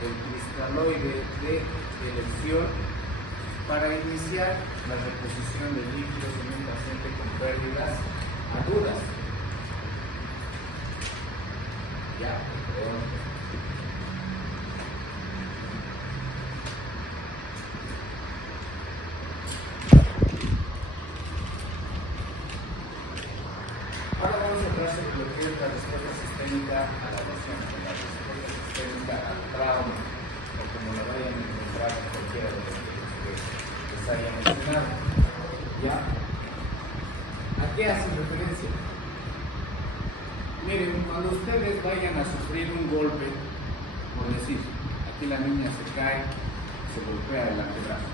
del cristaloide de elección para iniciar la reposición de líquidos en un paciente con pérdidas agudas. Ya, ahora vamos a hablar sobre lo que es la respuesta sistémica a la lesión, la respuesta sistémica al trauma, o como lo vayan a encontrar en cualquiera de los que les haya mencionado. ¿Ya? ¿A qué hacen referencia? Miren, cuando ustedes vayan a sufrir un golpe, por decir, aquí la niña se cae, se golpea el antebrazo.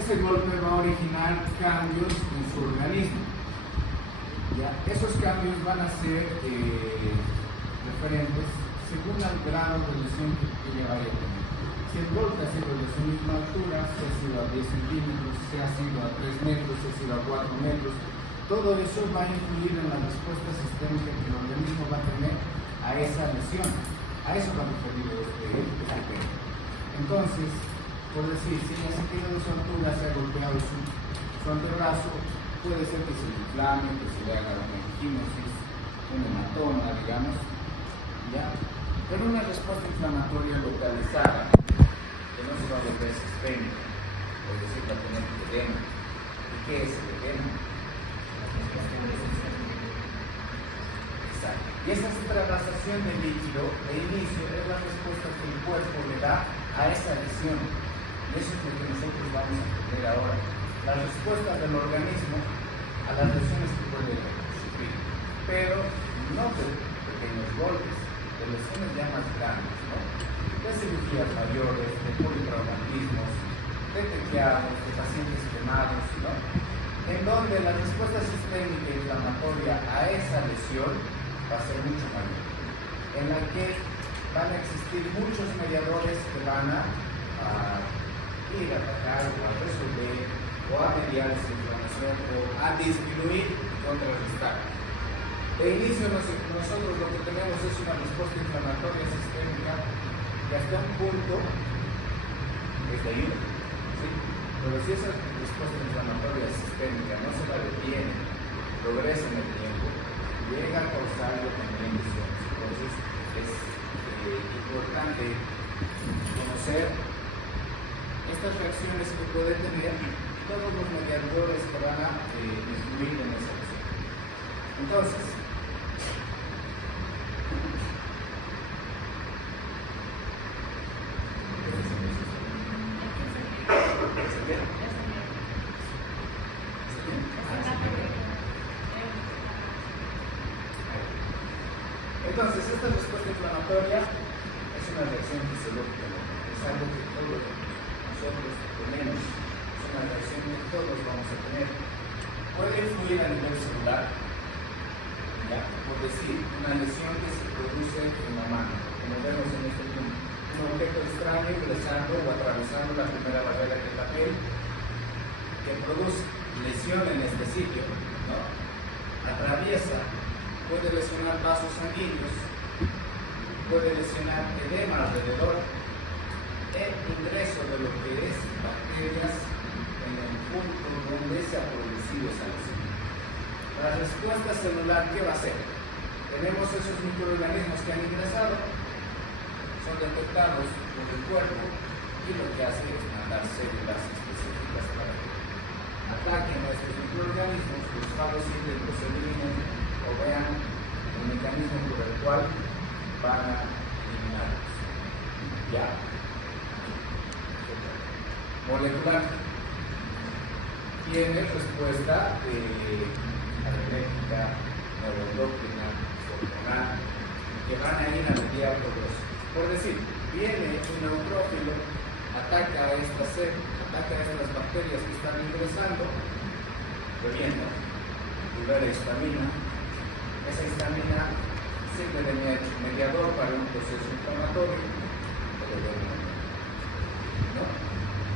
Ese golpe va a originar cambios en su organismo. ¿Ya? Esos cambios van a ser referentes según el grado de lesión que ella vaya a tener. Si el golpe ha sido de su misma altura, si ha sido a 10 centímetros, si ha sido a 3 metros, si ha sido a 4 metros, todo eso va a influir en la respuesta sistémica que el organismo va a tener a esa lesión. A eso va referido este tema. Entonces, por decir, si ella se queda de su altura, se ha golpeado su antebrazo, puede ser que se inflame, que se le haga una equimosis, una hematoma, digamos, ¿ya? Pero una respuesta inflamatoria localizada, que no se va a volver sistémica, por decir, va a tener edema. ¿Y qué es el edema? Exacto. Y esa extravasación de líquido de inicio es la respuesta que el cuerpo le da a esa lesión. Y eso es lo que nosotros vamos a aprender ahora. La respuesta del organismo a las lesiones que puede sufrir, pero no de pequeños golpes, de lesiones ya más grandes, ¿no? De cirugías mayores, de politraumatismos, de tecleados, de pacientes quemados, ¿no? En donde la respuesta sistémica inflamatoria a esa lesión va a ser mucho mayor, en la que van a existir muchos mediadores que van a ir a atacar o a resolver o a mediar esa inflamación o a disminuir y contrarrestar. De inicio nosotros lo que tenemos es una respuesta inflamatoria sistémica que hasta un punto es de ayuda, ¿sí? Pero si esa respuesta inflamatoria sistémica no se la detiene, progresa en el tiempo, llega a causar lo que también lesiones. Entonces es importante conocer estas reacciones que puede tener todos los mediadores que van a influir en esa lesión. Entonces, esta respuesta inflamatoria es una reacción fisiológica, es algo que todos nosotros tenemos, es una reacción que todos vamos a tener. Puede influir a nivel celular, ¿ya? Por decir, una lesión que se produce en la mano, como vemos en este punto, un objeto extraño ingresando o atravesando la primera barrera que es la piel, que produce lesión en este sitio, ¿no? Atraviesa, puede lesionar vasos sanguíneos, puede lesionar edema alrededor, el ingreso de lo que es bacterias en el punto donde se ha producido esa lesión. La respuesta celular, ¿qué va a hacer? Tenemos esos microorganismos que han ingresado, son detectados por el cuerpo y lo que hace es mandar células específicas para que ataquen a estos microorganismos, los fagociten, los eliminen o vean el mecanismo por el cual van a eliminarlos. ¿Ya? Molecular tiene respuesta alergénica, neuroendocrina, hormonal, que van a ir a mediar todo eso. Por decir, viene un neutrófilo, ataca a estas bacterias que están ingresando, revienta, libera histamina. Esa histamina sirve de mediador para un proceso inflamatorio, ¿no?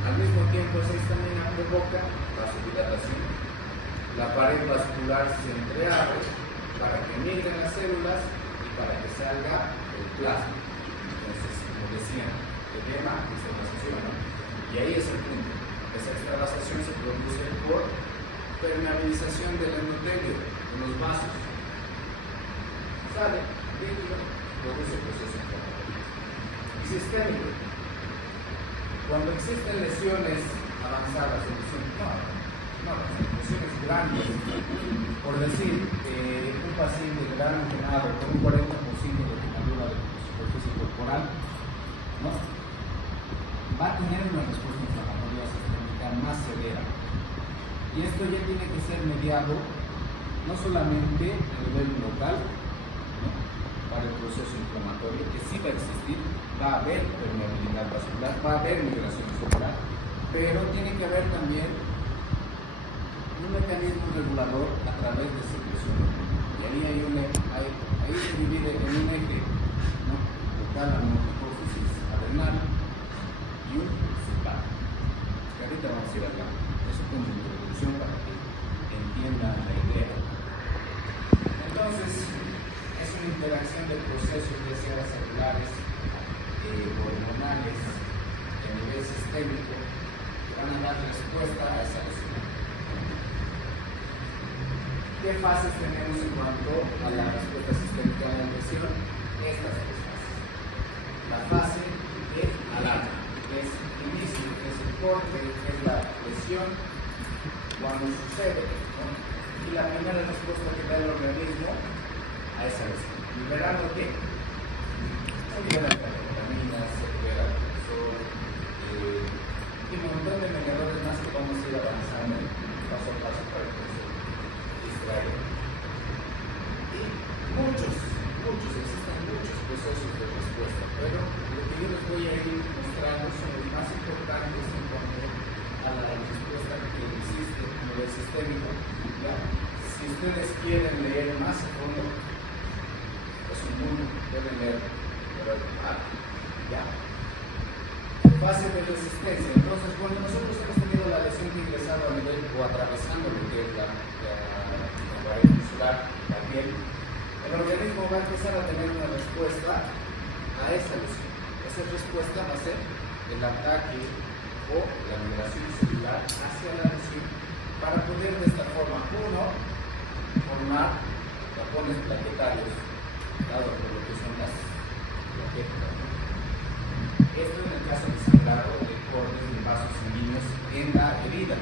Al mismo tiempo, esa histamina provoca vasodilatación. La pared vascular se entreabre para que migren las células y para que salga el plasma. Entonces, como decían, edema, extravasación, ¿no? Y ahí es el punto. Esa extravasación se produce por permeabilización del endotelio, de los vasos. Sale líquido, produce proceso inflamatorio. Y sistémico. Cuando existen lesiones avanzadas, lesiones grandes, por decir, un paciente gran quemado con un 40% de quemadura de su superficie corporal, ¿no? Va a tener una respuesta inflamatoria sistémica más severa. Y esto ya tiene que ser mediado no solamente a nivel local, ¿no? Para el proceso inflamatorio, que sí va a existir, va a haber permeabilidad vascular, va a haber migración celular, pero tiene que haber también un mecanismo regulador a través de secreción. Y ahí se divide en un eje, ¿no? Tálamo, hipófisis adrenal y un cerebral. Que ahorita vamos a ir acá. Eso es una introducción para que entiendan la idea. Entonces, es una interacción de procesos, ya sea celulares, hormonales, a nivel sistémico, que van a dar respuesta a esa lesión. ¿Qué fases tenemos en cuanto a la respuesta sistémica de la lesión? Estas tres fases. La fase de alarma, que es el inicio, que es el corte, que es la lesión, cuando sucede, ¿no? Y la primera respuesta que da el organismo a esa lesión. ¿Liberando qué? Se libera vitaminas, se libera el cortisol, y un montón de mediadores más que vamos a ir avanzando paso a paso para que se distraigan. Y existen muchos procesos de respuesta, pero lo que yo les voy a ir mostrando son los más importantes en cuanto a la respuesta que existe a nivel sistémico. ¿Ya? Si ustedes quieren leer más a fondo, es un mundo, deben leer. ¿Ya? Fase de resistencia. Entonces, cuando nosotros hemos tenido la lesión que ingresado a nivel o atravesando lo que es la raíz muscular, la piel, el organismo va a empezar a tener una respuesta a esa lesión. Esa respuesta va a ser el ataque o la migración celular hacia la lesión para poder de esta forma, uno, formar tapones plaquetarios, dado por lo que son las plaquetas. Esto en el caso de sangrado de cortes de vasos sanguíneos en la herida.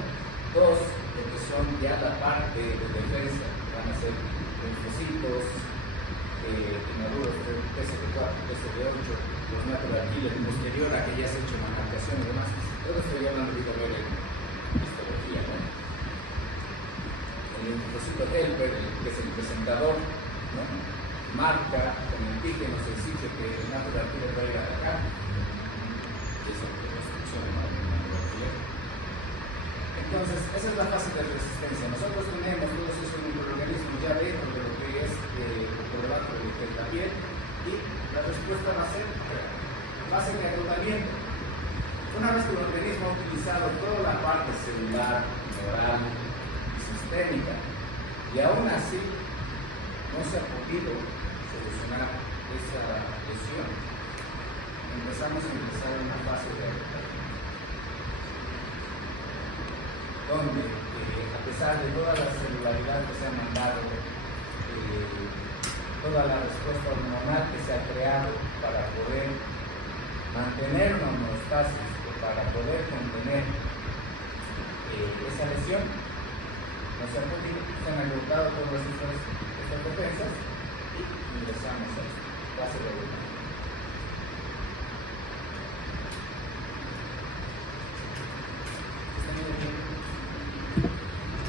Dos, lo que son ya la parte de defensa, van a ser linfocitos, quemaduras de PSD4, PSD8, los natural-killer, posterior a que ya se ha hecho marcación y demás. Todo esto ya lo han debido ver en histología, ¿no? El linfocito Helper, que es el presentador, ¿no? Marca con antígenos el sitio que el natural-killer va a ir a atacar. Eso es construcción de la. Entonces, esa es la fase de resistencia. Nosotros tenemos todos esos microorganismos ya dentro de lo que es por debajo de la piel y la respuesta va a ser fase de agotamiento. Una vez que el organismo ha utilizado toda la parte celular, neural y sistémica y aún así no se ha podido solucionar esa lesión, empezamos a ingresar en una fase de agotamiento, donde a pesar de toda la celularidad que se ha mandado, toda la respuesta hormonal que se ha creado para poder mantener una homeostasis o para poder contener esa lesión, no se ha podido, se han agotado todas estas defensas y ingresamos a esta fase de agotamiento.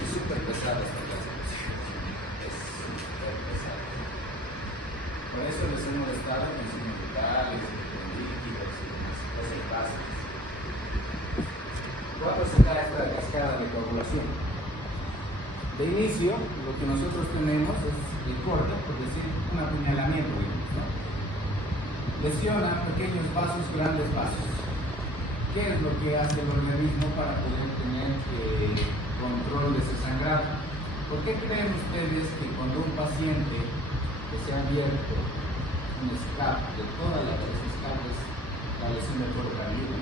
Es súper pesada esta clase. Es súper pesada. Por eso les hemos estado en signos vitales, líquidos y demás. Es el paso. Voy a presentar esta cascada de coagulación. De inicio, lo que nosotros tenemos es el corte, por decir, un apuñalamiento, ¿no? Lesiona pequeños vasos, grandes vasos. ¿Qué es lo que hace el organismo para poder tener control de ese sangrado? ¿Por qué creen ustedes que cuando un paciente que se ha abierto un escape de toda la cabeza, escape es la lesión del cuerpo cabelludo,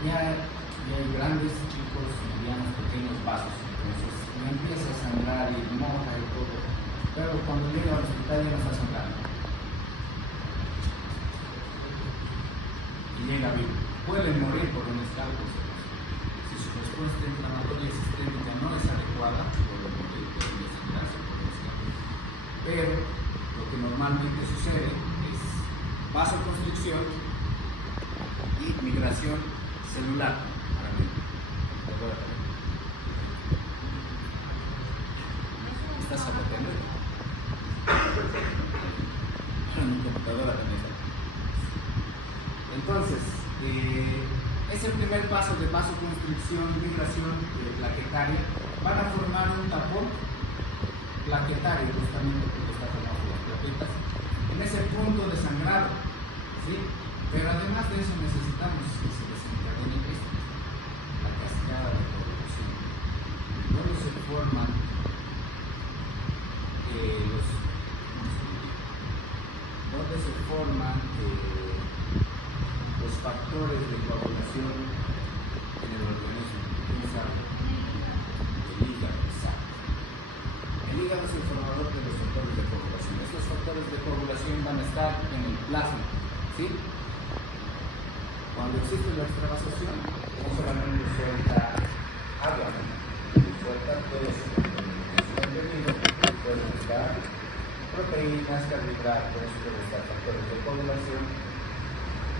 y hay grandes, chicos, medianos, pequeños vasos, entonces no empieza a sangrar y moja y todo, pero cuando llega al hospital ya no está sangrando y llega vivo? Pueden morir por un escape. Si su respuesta inflamatoria sistémica no es adecuada, pueden morir, pueden desangrarse por un escape. Pero lo que normalmente sucede es vasoconstricción y migración celular. ¿Estás apretando? Mi computadora también está. Entonces, es el primer paso de vasoconstricción, migración plaquetaria. Van a formar un tapón plaquetario, justamente porque está formado por las plaquetas, en ese punto de sangrado, ¿sí? Pero además de eso necesitamos que se desencadene esto, la cascada de producción, donde se forman los factores de coagulación en el organismo. ¿Quién sabe? El hígado, exacto. El hígado es el formador de los factores de coagulación. Estos factores de coagulación van a estar en el plasma, ¿sí? Cuando existe la extravasación, no solamente suelta agua, suelta todo eso. Pueden estar proteínas, carbohidratos, pueden estar factores de coagulación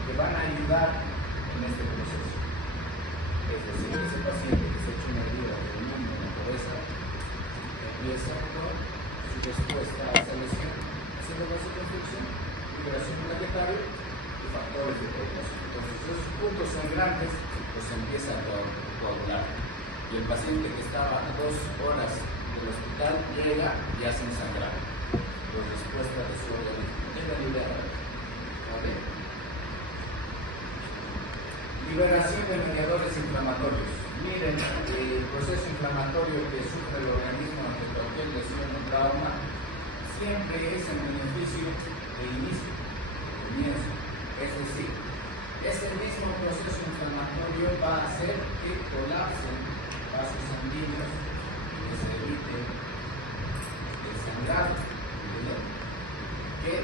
que van a ayudar en este proceso. Es decir, ese paciente que se echa una herida de un mundo en la cabeza empieza con su respuesta a esa lesión, haciendo vasoconstricción, migración plaquetaria y factores de coagulación. Entonces, esos puntos sangrantes pues empieza a coagular. Y el paciente que estaba a 2 horas del hospital llega y hace sangrar por respuesta de su organismo. Es la idea. ¿Vale? Liberación de mediadores inflamatorios. Miren, el proceso inflamatorio que sufre el organismo ante cualquier lesión o trauma siempre es en beneficio de inicio, de comienzo. Es decir, ese mismo proceso inflamatorio va a hacer que colapsen vasos sanguíneos, que se evite el sangrado, que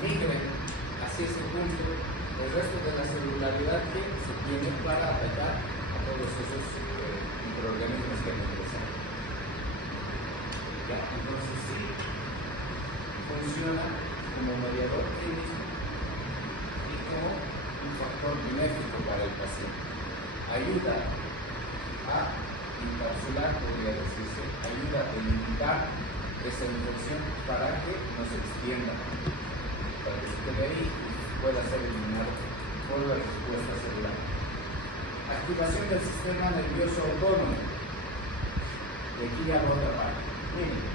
migre hacia ese punto el resto de la celularidad que se tiene para atacar a todos esos microorganismos que ingresan. Ya, entonces sí, funciona como mediador clínico y como un factor benéfico para el paciente. Ayuda a encapsular, podría decirse, ayuda a limitar esa infección para que no se extienda, para que se quede ahí y pueda ser eliminado por la respuesta celular. Activación del sistema nervioso autónomo. De aquí a la otra parte. Miren,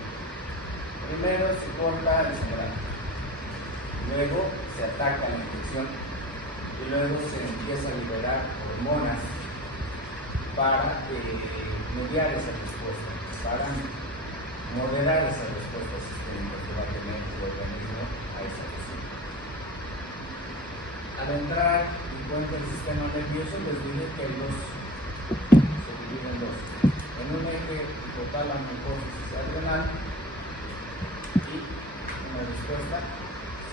primero se corta el sangrado, luego se ataca la infección y luego se empieza a liberar hormonas para mediar esa respuesta, para moderar esa respuesta sistémica que va a tener el organismo a esa lesión. Al entrar en cuenta el sistema nervioso, les dije que se divide en dos. En un eje hipotálamo, hipófisis adrenal y una respuesta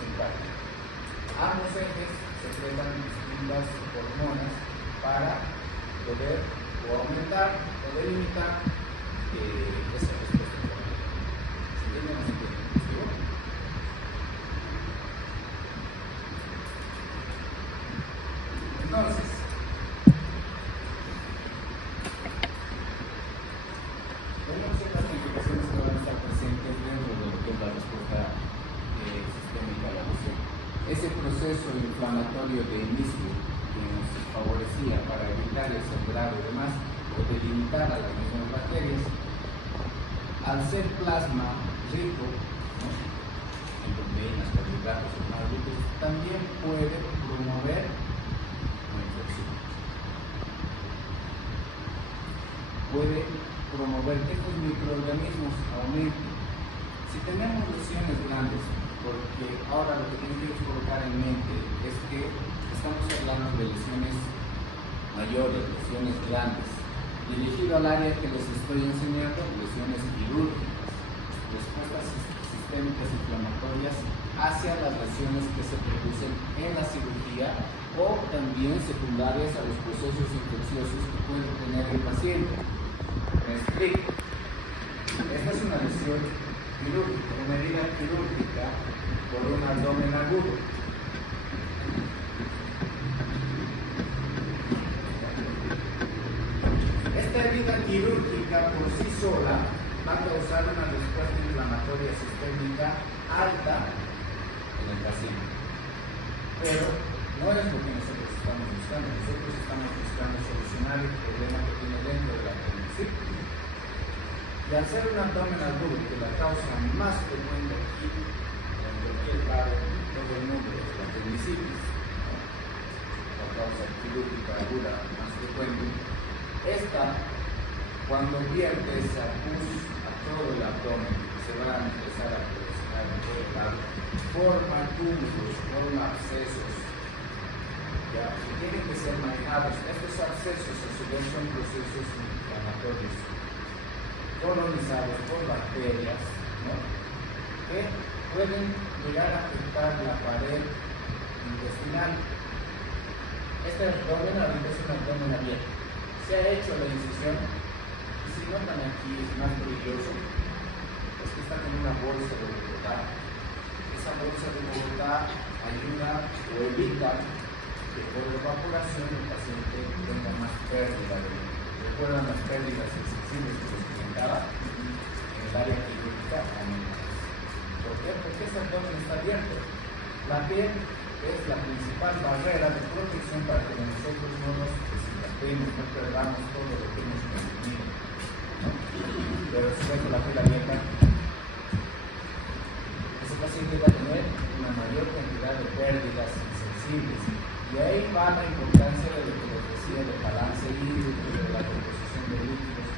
simpática. Ambos ejes secretan distintas hormonas para poder o aumentar o delimitar esa respuesta. ¿Se entiende o no se entiende? Entonces, tenemos ciertas complicaciones que van a estar presentes dentro de lo que es la respuesta sistémica a la lesión. Ese proceso inflamatorio de inicio que nos favorecía para evitar el sangrado y demás, o delimitar a las mismas bacterias, al ser plasma rico, ¿no?, en proteínas, carbohidratos, hormonas, también puede promover una infección. puede promover que estos microorganismos aumenten. Si tenemos lesiones grandes, porque ahora lo que tienen que colocar en mente es que estamos hablando de lesiones mayores, lesiones grandes, dirigido al área que les estoy enseñando, lesiones quirúrgicas, respuestas sistémicas inflamatorias hacia las lesiones que se producen en la cirugía o también secundarias a los procesos infecciosos que puede tener el paciente. Me explico. Esta es una lesión quirúrgica, una herida quirúrgica por un abdomen agudo. Esta herida quirúrgica por sí sola va a causar una respuesta inflamatoria sistémica alta en el paciente. Pero no es lo que nosotros estamos buscando. Nosotros estamos buscando solucionar el problema que tiene dentro de la apendicitis. Y al ser un abdomen agudo, que la causa más frecuente aquí, en cualquier lado, en todo el mundo, es la apendicitis, la causa quirúrgica aguda más frecuente, esta, cuando vierte esa pus a todo el abdomen, se va a empezar a presionar en todo el lado, forma túmulos, forma abscesos, ya, que tienen que ser manejados. Estos abscesos a su vez son procesos inflamatorios colonizados por bacterias, ¿no?, que pueden llegar a afectar la pared intestinal. Este abdomen ahorita es un abdomen abierto. Se ha hecho la incisión, y si notan aquí es más brilloso, es que está con una bolsa de Bogotá. Esa bolsa de Bogotá ayuda o evita que por evaporación el paciente tenga más pérdida de líquido. Recuerdan las pérdidas sensibles que les comentaba en el área quirúrgica. ¿Por qué? Porque ese abdomen está abierto. La piel es la principal barrera de protección para que nosotros no nos deshidratemos, no perdamos todo lo que hemos consumido, ¿no? Pero si dejo la piel abierta, ese paciente va a tener una mayor cantidad de pérdidas insensibles. Y ahí va la importancia de lo que les decía del balance hídrico, de la composición de líquidos,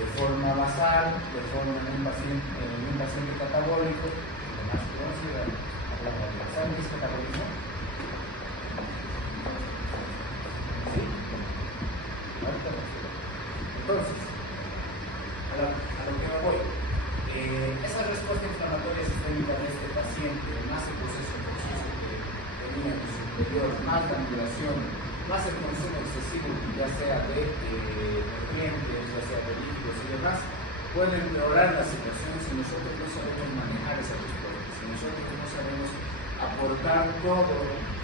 de forma basal, de forma en un paciente catabólico, más conocida, hablamos de basal, ¿es catabolismo? ¿Sí? Ahorita lo sé. Entonces, a lo que me voy, esa respuesta inflamatoria sistémica de este paciente, más el proceso infeccioso que tenía en su interior, más la angulación, más el consumo excesivo, ya sea de nutrientes, ya sea de líquidos y demás, puede empeorar la situación si nosotros no sabemos manejar esa respuesta, si nosotros no sabemos aportar todo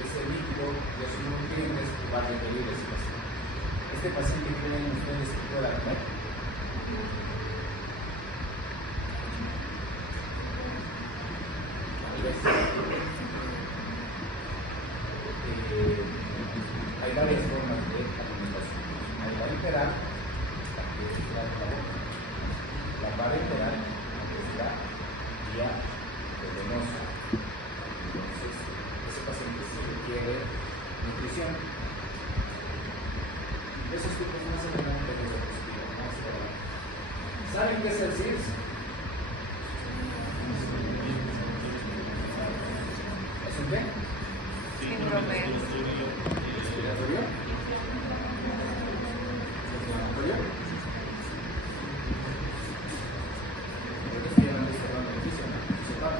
ese líquido y esos nutrientes que va a requerir ese paciente. Este paciente, ¿creen ustedes que pueda comer? Hay varias formas de alimentación. Hay la enteral, que es la boca. La parenteral, que es la vía venosa. Entonces, ese paciente sí requiere nutrición. Esos tipos más adelante de los más adelante. ¿Saben qué es el CIRS? ¿Es un qué? Síndrome. ¿Respiratorio? ¿Inflamatorio? Porque si llevan de cerrando el piso, se para.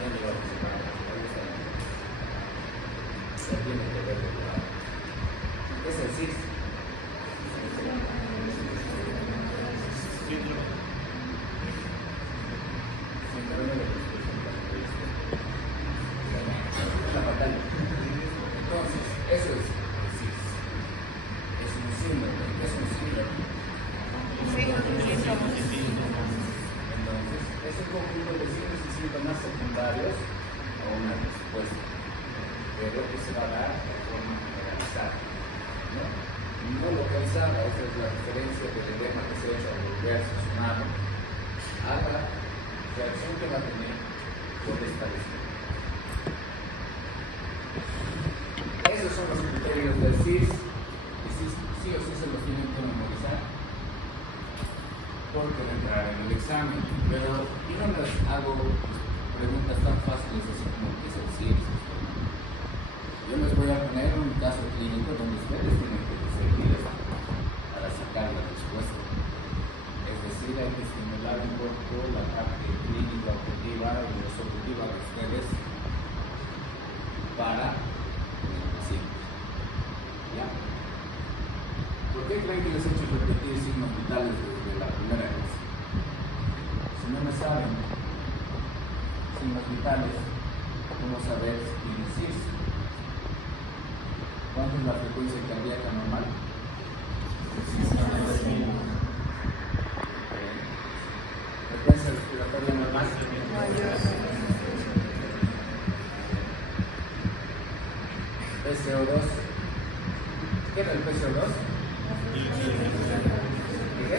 Ya lleva que se para. Ahí está. Ya tiene que ver con la... ¿Qué es el CIRS? Síndrome de la batalla. Entonces, eso es CIRS. Es un síndrome. Es un síndrome. Entonces, es un conjunto de signos y síntomas secundarios a una respuesta, pero que se va a dar de forma generalizada, ¿no? No localizada, esa es la diferencia del edema que se echa al verso sumado a la reacción que va a tener por esta lesión. Esos son los criterios del CIRS, y sí o sí se los tienen que memorizar. porque de entrar en el examen, pero yo no les hago preguntas tan fáciles así como ¿qué es el CIRS? Yo les voy a poner un caso clínico donde ustedes tienen que seguir para sacar la respuesta. Es decir, hay que estimular un poco la parte clínica objetiva y subjetiva de ustedes para el paciente. ¿Ya? ¿Por qué creen que les he hecho repetir signos vitales desde la primera vez? Si no me saben signos vitales, ¿cómo saber si decirse? ¿Cuánto es la frecuencia cardíaca normal? Frecuencia respiratoria normal. PCO2. ¿Qué era el PCO2? ¿Qué?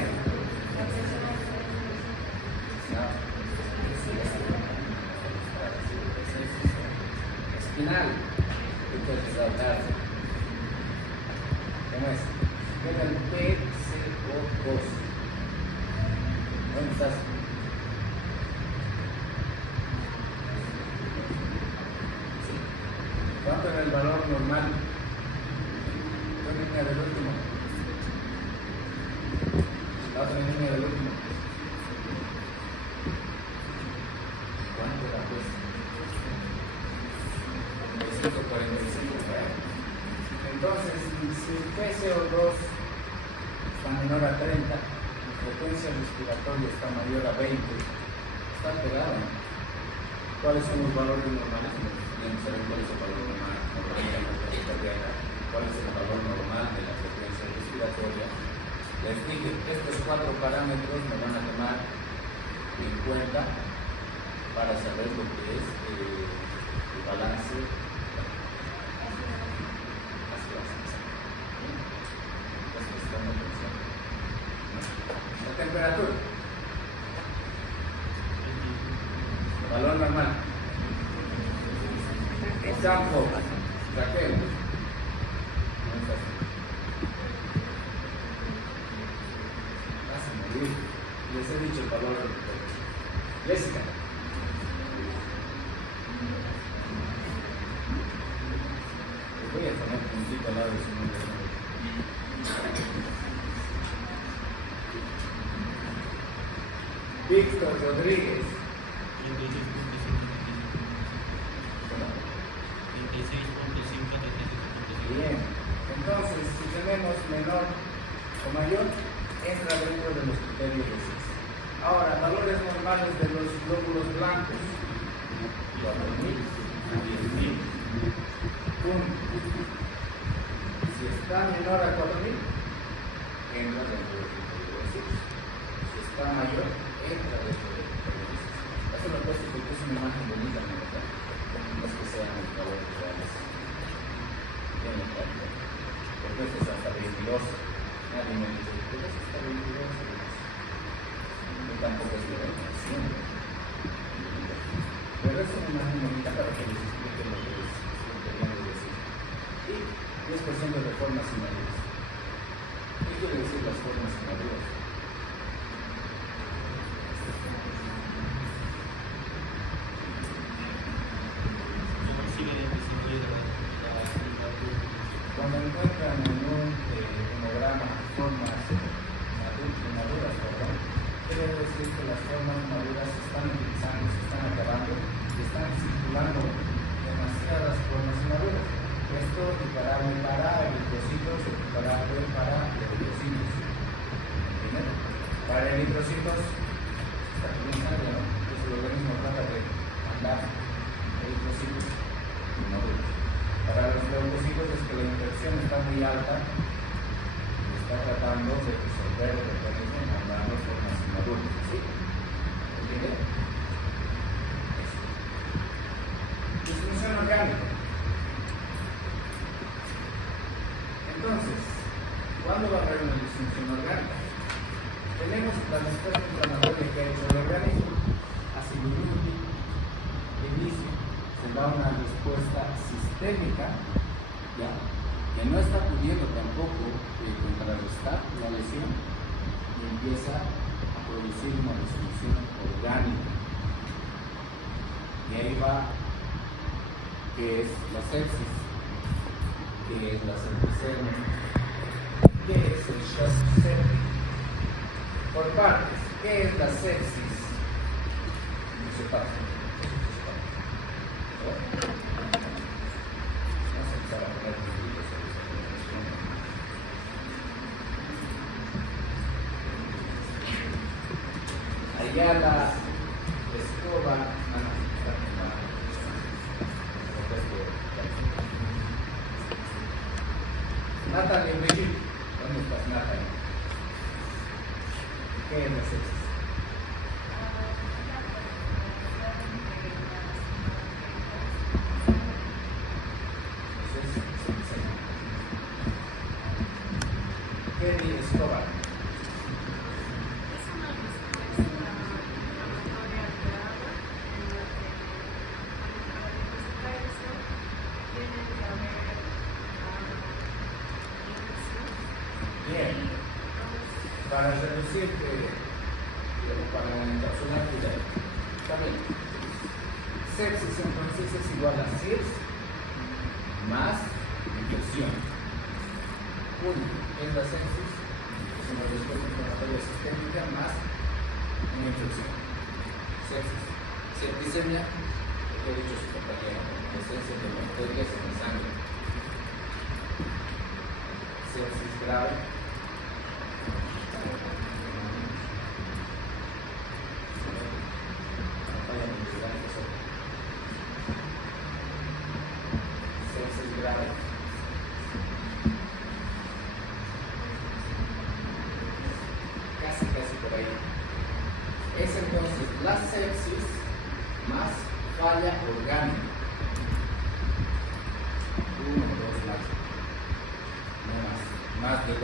Espinal. Entonces, ¿cómo es? ¿Qué era el PCO2? ¿Dónde estás? ¿Cuánto era el valor normal? La otra línea del último. La otra línea del último. ¿Cuánto era pues? 145. Entonces, si el PCO2 está menor a 30, la frecuencia respiratoria está mayor a 20, está alterada. ¿Cuáles son los valores normales? Tienen que saber cuál es el valor normal de la frecuencia cardíaca, cuál es el valor normal de la frecuencia respiratoria. Les dije, estos 4 parámetros me van a tomar en cuenta para saber lo que es el balance. La temperatura. Valor normal. Campo. Raquel. Vas a morir. Les he dicho el valor. Jessica. Les voy a poner puntito al lado de su nombre. Víctor Rodríguez. Bien, entonces si tenemos menor o mayor, entra dentro de los criterios de CIS. Ahora, valores normales de los glóbulos blancos. 4.000 a 10.000. Si está menor a 4.000, entra dentro del criterio de CIS. Si está mayor, entra dentro del criterio de CIS. Esto lo he puesto porque es una imagen bonita, ¿no? No es que sean valores reales. Porque esto es hasta 22. Nadie me dice, ¿pero eso está 22? Yo tampoco es de 21. Pero es una imagen bonita para que les explique lo que es lo que queríamos decir. Y 10% de formas inmaduras. ¿Qué quiere decir las formas inmaduras? Cuando encuentran en un hemograma formas maduras, quiere decir que las formas maduras se están utilizando, se están acabando y están circulando demasiadas formas maduras. Esto es equiparable para eritrocitos, equiparable para eritrocitos. ¿Entienden? Para eritrocitos, está bien claro, ¿no? Entonces el organismo trata de mandar eritrocitos maduros. Para los leucocitos es que la infección está muy alta y está tratando de resolver el organismo mandando formas inmaduras. ¿Sí? ¿Entienden? Disfunción orgánica. Entonces, ¿cuándo va a haber una disfunción orgánica? Tenemos la respuesta inflamatoria que ha hecho el organismo, hace un inicio. Se da una respuesta sistémica, ¿ya? Que no está pudiendo tampoco contrarrestar la lesión y empieza a producir una disolución orgánica. Y ahí va, que es la sepsis, que es la septicemia, que es el shock séptico. Por partes, ¿qué es la sepsis? No se pasa. Vamos a empezar a poner los libros a esa presentación. Allá la escoba, Natalie, Brigitte, ¿dónde estás, Natalie? ¿Qué es la sepsis? Kelly Escobar. Es una respuesta inflamatoria alterada en la que para representar eso tiene que haber infección. Bien. Para reducir, para encapsular tu idea. Está bien. Sepsis entonces es igual a SIRS más infección. Uno es la sepsis, es una respuesta inflamatoria sistémica más una infección. Sepsis. Septicemia, lo que ha dicho su compañero, presencia de bacterias en la sangre. Sepsis grave. Sepsis grave. Casi por ahí. Es entonces la sepsis más falla orgánica. 1, 2 más. No más. Más de 2.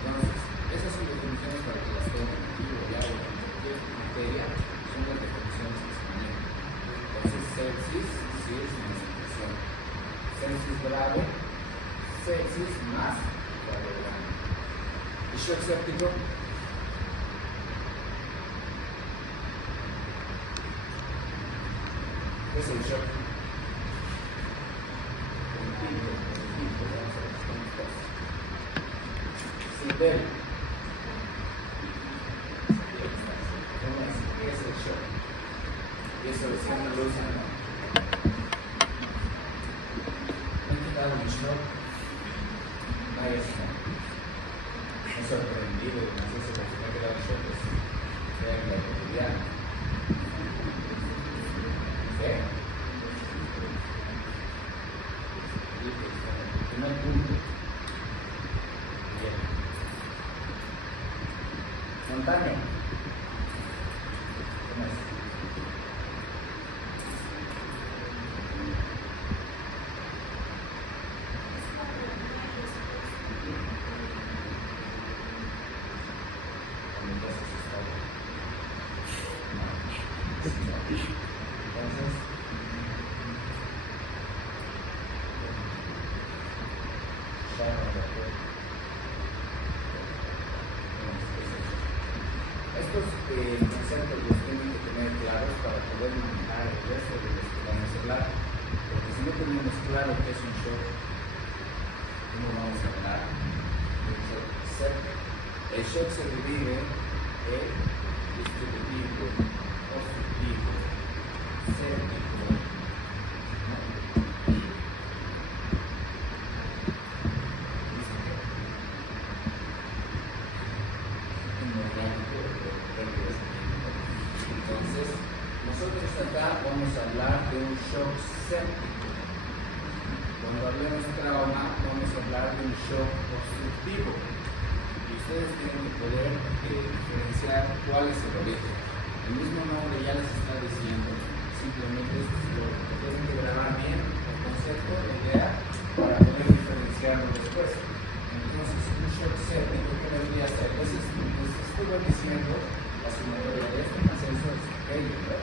Entonces, esas son definiciones para que las tengan aquí o ya o en cualquier materia. Son las definiciones que se manejan. Entonces, sepsis, sí es una infección. Sepsis grave, sepsis más falla orgánica. ¿Y shock séptico? ¿Qué es el shock? Vamos a ver cómo estás. Silver. ¿Qué es el shock? Y eso decía una luz, ¿no? Me he quitado un shock. Vaya shock. Me he sorprendido, no sé si me he quedado shock, es en la cotidiana. ¿Sí? Primer punto. Bien. Montaña. ¿Cómo es? Cuando estás asustado. No. Entonces, estos conceptos los tienen que tener claros para poder manejar el resto de los que vamos a hablar, porque si no tenemos claro qué es un shock, ¿cómo vamos a hablar del shock séptico? El shock se divide en distributivo, obstructivo, séptico, entonces, nosotros acá vamos a hablar de un shock séptico. Cuando hablemos de trauma, vamos a hablar de un shock obstructivo. Y ustedes tienen que poder diferenciar cuál es el origen. El mismo nombre ya les está diciendo, simplemente lo tienen que grabar bien el concepto, la idea, para poder diferenciarlo después. Entonces, un shock séptico, ¿qué debería ser? Les estuve diciendo la sumatoria de esto, un ascenso de pequeño, ¿verdad?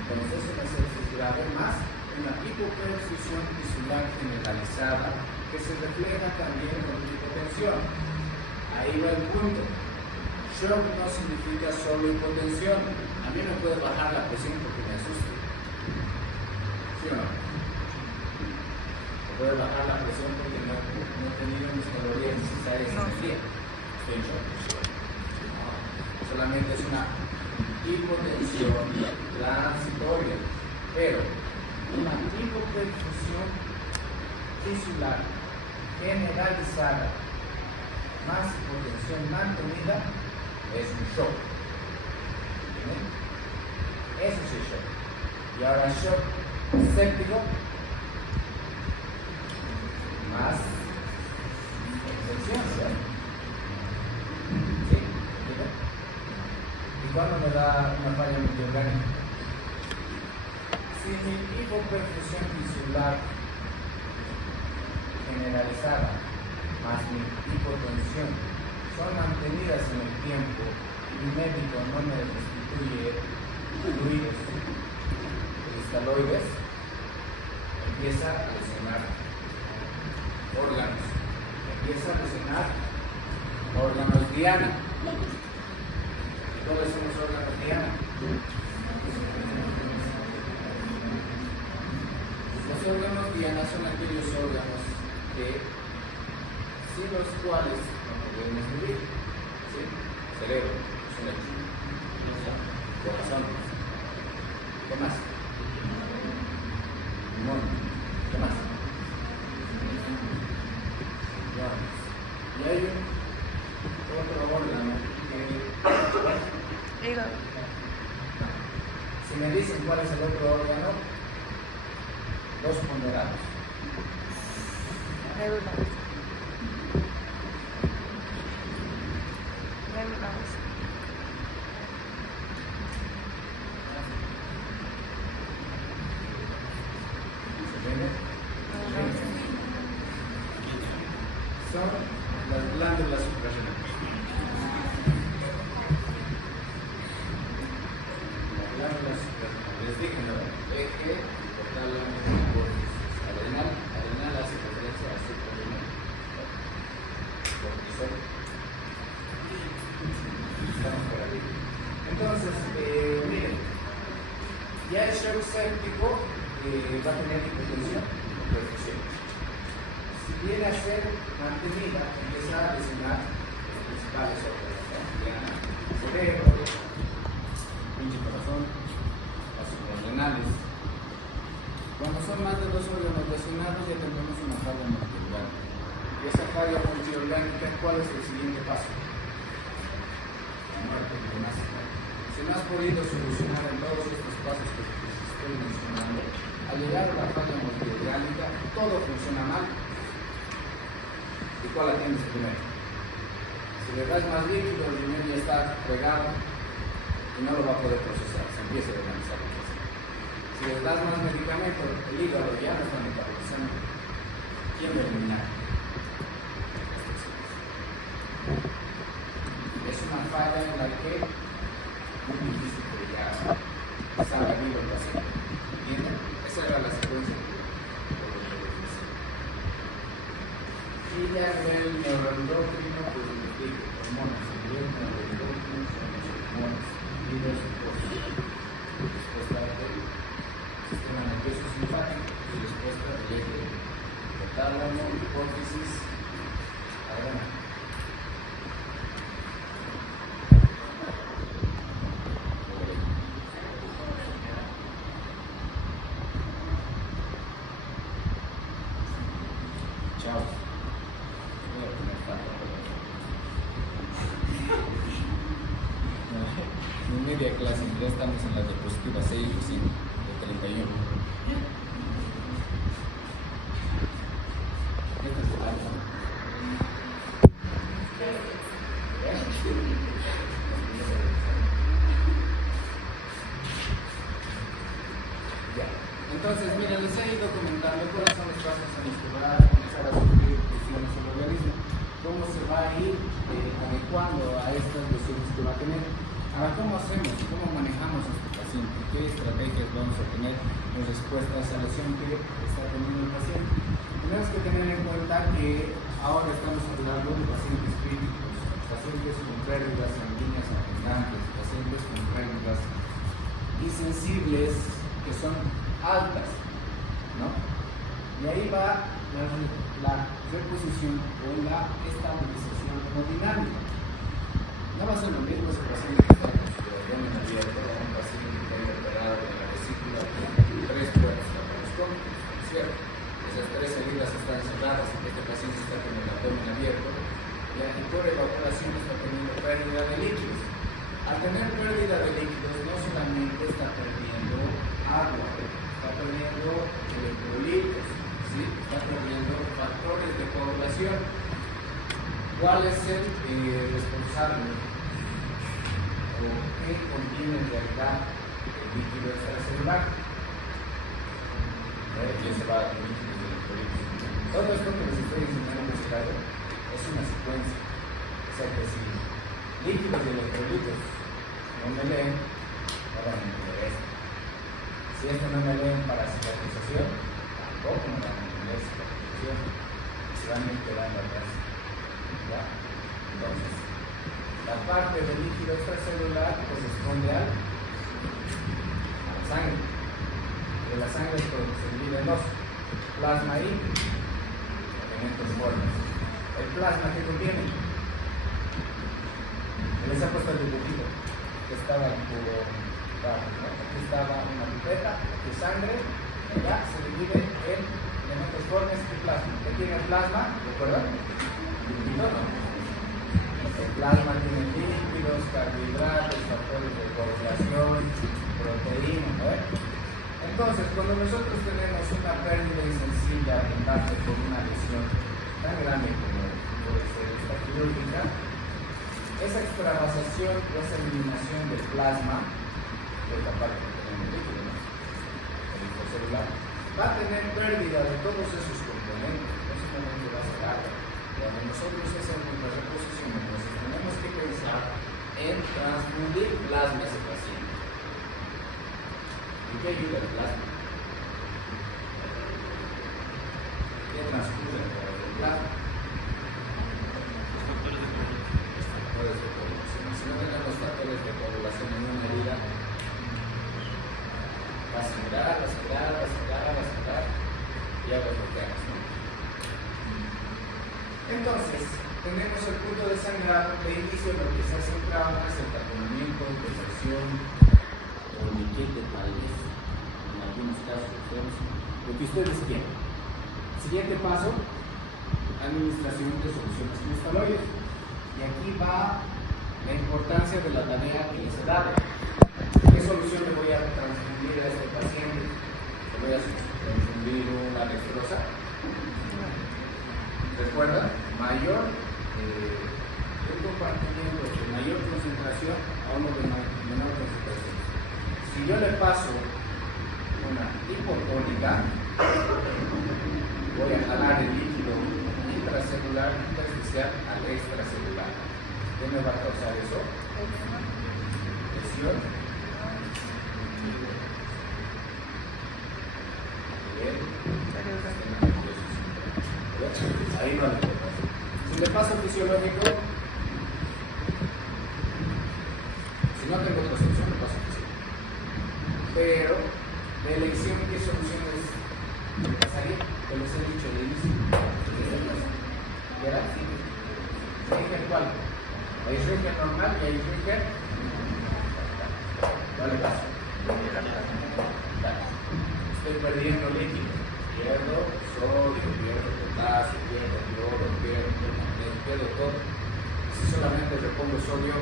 Entonces, una sepsis grave más una hipoperfusión tisular generalizada que se refleja también con hipotensión. ahí va el punto. Shock no significa solo hipotensión. A mí me puede bajar la presión porque me asuste. ¿Sí o no? Me puede bajar la presión porque no he tenido mis calorías necesarias en el día. Estoy en shock. No, solamente es una hipotensión transitoria. Pero una hipoperfusión tisular generalizada más hipotensión mantenida es un shock. ¿Entienden? Eso es el shock. Y ahora shock séptico más hipotensión, ¿verdad? ¿Sí? ¿Entienden? ¿Y cuándo me da una falla multiorgánica? Si mi hipoperfusión tisular generalizada más mi hipotensión son mantenidas en el tiempo y mi médico no me restituye fluidos cristaloides, empieza a lesionar órganos, empieza a lesionar órganos diana. ¿Y cuáles son los órganos diana? Los órganos diana son aquellos órganos sin los cuales no podemos vivir. ¿Sí? Cerebro, corazón. ¿Qué más? Pulmón. ¿Qué más? Riñones. Y hay otro órgano que... Hígado. Si me dicen cuál es el otro órgano, los ponderados. Médula. Son las glándulas suprarrenales. Las glándulas suprarrenales. Les dije, ¿no? Eje, hipotálamo, hipófisis. Adrenal hace referencia a suprarrenal. Cortisol. Estamos por aquí. Entonces, miren, ya el shock séptico va a tener hipotensión o perfusión. Si viene a ser mantenida, empieza a lesionar los principales órganos, ¿no? Cerebro, pinche corazón, las suprarrenales. Cuando son más de dos órganos lesionados, ya tenemos una falla multiorgánica. Y esa falla multiorgánica, ¿cuál es el siguiente paso? La muerte pleonásica. Si no has podido solucionar en todos estos pasos que estoy mencionando, al llegar a la falla multiorgánica, todo funciona mal. ¿Y cuál atiendes primero? Si le das más líquido, el riñón ya está regado y no lo va a poder procesar, se empieza a organizar. Si le das más medicamento, el hígado ya no está metabolizando. ¿Quién va a eliminar? Es una falla en la que un físico ya salga vivo el paciente. ¿Entienden? Esa era la secuencia. Y ya a nivel neuroendocrino, pues les digo, hormonas, a nivel neuroendocrino son los hormonas, líderes respuesta del sistema nervioso simpático y respuesta del eje hipotálamo, hipófisis, adrenal. Chao. En media clase, ya estamos en la diapositiva 6 recién, de 31. Este es el alfa. Ya. Entonces, mira, les he ido comentando cuáles son los pasos en los que va a comenzar a sufrir lesiones el organismo, cómo se va a ir adecuando a estas lesiones que va a tener. Ahora, ¿cómo hacemos? ¿Cómo manejamos a este paciente? ¿Qué estrategias vamos a tener en respuesta a esa lesión que está teniendo el paciente? Tenemos que tener en cuenta que ahora estamos hablando de pacientes críticos, pérdidas sanguíneas abundantes, pacientes con pérdidas insensibles que son altas, ¿no? Y ahí va la reposición o la estabilización hemodinámica. No va a ser lo mismo ese paciente que está con su abdomen abierto a un paciente que está operado de la vesícula con 3 puertos laparoscópicos, ¿cierto? Esas 3 heridas están cerradas, este paciente está con el abdomen abierto y por evacuación está teniendo pérdida de líquidos. Al tener pérdida de líquidos no solamente está perdiendo agua, está perdiendo electrolitos, ¿sí? Está perdiendo factores de coagulación. ¿Cuál es el responsable o qué contiene en realidad el líquido extracelular? ¿Quién se va a líquidos de electrolitos? Todo esto que les estoy enseñando en este caso es una secuencia. O sea que si líquidos de electrolitos no me leen, no van a entender esto. Si esto no me leen para cicatrización, tampoco me van a entender cicatrización. Se van a ir quedando atrás. ¿Ya? Entonces, la parte del líquido extracelular corresponde a la sangre. De la sangre se divide en dos: plasma y elementos formes. El plasma que contiene, les ha puesto el dibujito que estaba en tubo bajo, ¿no? Aquí estaba una pipeta de sangre, allá se divide en elementos formes y plasma. ¿Qué tiene el plasma? ¿Recuerdan? Líquido, ¿no? El plasma tiene líquidos, carbohidratos, factores de coagulación, proteínas, ¿no? Entonces, cuando nosotros tenemos una pérdida insensible abundante por una lesión tan grande como puede ser esta quirúrgica, esa extravasación o esa eliminación del plasma, de esta parte que tenemos líquido, ¿no? El intracelular, va a tener pérdida de todos esos componentes, no solamente va a ser agua. Cuando nosotros hacemos la reposición, entonces tenemos que pensar en transfundir plasma a ese paciente. ¿Y qué ayuda el plasma? ¿Qué transcurre a través del plasma? Los factores de coagulación. Si no tenemos factores de coagulación en una herida, va a sangrar, y hago lo que hagas, ¿no? Entonces, tenemos el punto de sangrado de inicio, lo que se hace en trauma es el taponamiento, depresión, torniquete, palés, en algunos casos, lo que ustedes quieran. Siguiente paso, administración de soluciones cristalóides. Y aquí va la importancia de la tarea que les he dado. ¿Qué solución le voy a transfundir a este paciente? ¿Le voy a transfundir una dextrosa? ¿Recuerdan? Mayor compartimiento de mayor concentración a uno de menor concentración. Si yo le paso una hipotónica, voy a jalar el líquido intracelular, intersticial al extracelular. ¿Qué me va a causar eso? Presión. Ahí no le paso. Si le paso fisiológico, si no tengo otra solución, le paso fisiológico. Pero la elección, ¿qué soluciones me pasaría? Que les he dicho de inicio. ¿Verdad? Sí. ¿Ringer cuál? ¿Hay Ringer normal y hay Ringer? Dale paso. Estoy perdiendo líquido. Pierdo sodio, pierdo potasio, pierdo cloro, pierdo todo. Si solamente repongo sodio,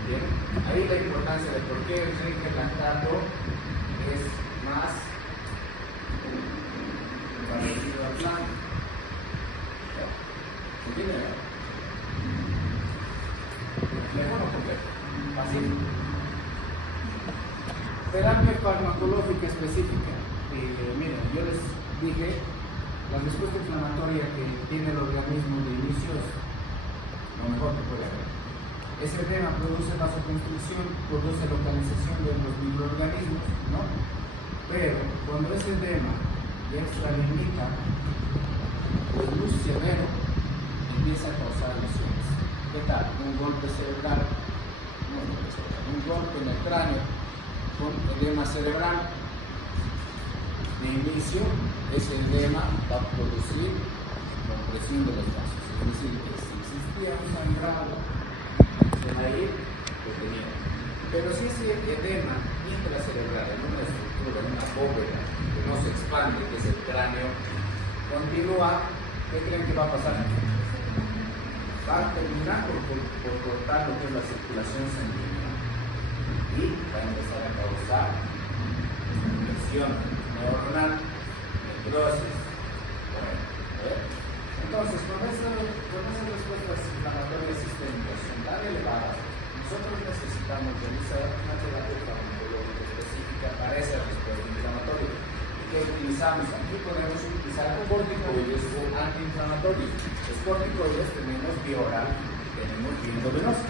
¿entienden? Ahí la importancia de por qué el Ringer lactato es más parecido al blanco. ¿Entienden? Mejor o completo. Fácil. Terapia farmacológica específica. Miren, yo les dije, la respuesta inflamatoria que tiene el organismo de inicio es lo mejor que puede haber. Ese edema produce vasoconstricción, produce localización de los microorganismos, ¿no? Pero cuando ese edema ya extralimita, pues muy severo, empieza a causar lesiones. ¿Qué tal? Un golpe cerebral, un golpe en el cráneo con edema cerebral. De inicio, ese edema va a producir compresión de los vasos. Es decir, que si existía un sangrado, se va a ir deteniendo. Pero si ese edema intracerebral en una estructura, en una bóveda que no se expande, que es el cráneo, continúa, ¿qué creen que va a pasar? Va a terminar por cortar lo que es la circulación sanguínea y va a empezar a causar lesión neuronal, necrosis. Bueno, entonces, con esas respuestas inflamatorias sistémicas son tan elevadas, nosotros necesitamos realizar una terapia farmacológica específica para esa respuesta inflamatoria. ¿Y qué utilizamos? Aquí podemos utilizar corticoides o antiinflamatorios. Los corticoides tenemos vía oral, tenemos vía endovenosa.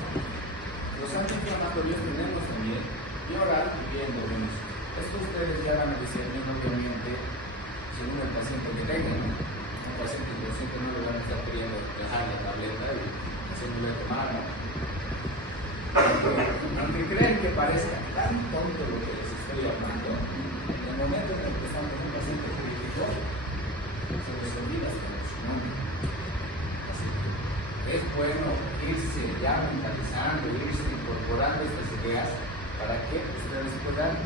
Los antiinflamatorios tenemos también vía oral y vía endovenosa. Esto ustedes ya van a discernir obviamente según el paciente que tengan. Un paciente consciente no le van a estar queriendo dejar la tableta y haciéndole tomar, ¿no? Aunque creen que parezca tan tonto lo que les estoy hablando, en el momento en el que están con un paciente crítico, se les olvida su nombre. Así que es bueno irse ya mentalizando, irse incorporando estas ideas para que ustedes puedan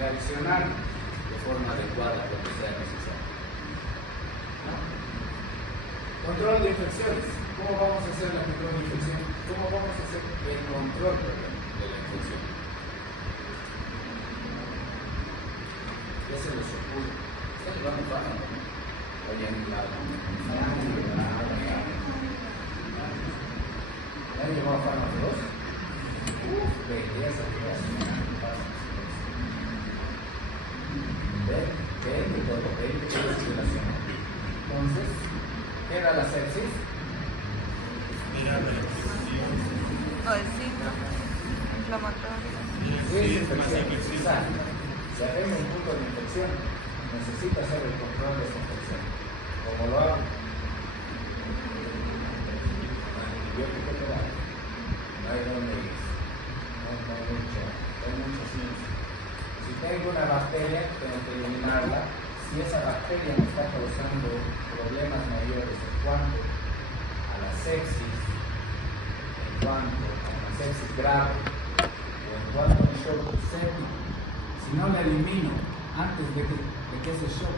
reaccionar de forma adecuada cuando sea necesario. ¿No? Control de infecciones. ¿Cómo vamos a hacer la control de infección? ¿Cómo vamos a hacer el control de la infección? ¿Qué se les ocurre? Está llevando fácil, ¿no? Oye, ¿ya llevó a fármaco 2? Belleza, de todo, de circulación. Entonces, ¿qué era la sepsis? Inflamatorio. Sí, infección. Si hacemos un punto de infección, necesita hacer el control de esa infección. ¿Cómo lo hago? Antibiótico total. No hay dónde ir. No hay mucha ciencia. Si tengo una bacteria, tengo que eliminarla. Si esa bacteria me está causando problemas mayores en cuanto a la sepsis, en cuanto a una sepsis grave, o en cuanto a un shock séptico, si no la elimino antes de que ese shock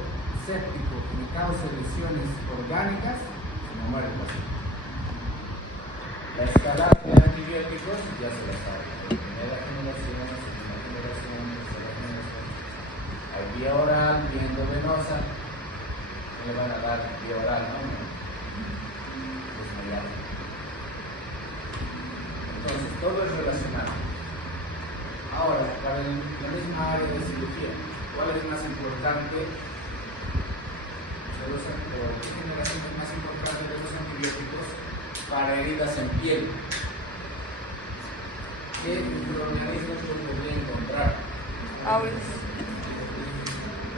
séptico me cause lesiones orgánicas, me muere el paciente. La escalada de antibióticos ya se la sabe. Primera generación, segunda generación, tercera generación. Hay vía oral, vía endovenosa. ¿Qué le van a dar vía oral? No, pues mediante. Entonces, todo es relacionado. Ahora, para la misma área de cirugía, ¿cuál es más importante? ¿Qué generación es más importante de los antibióticos para heridas en piel? ¿Qué microorganismos yo podría encontrar? Auris.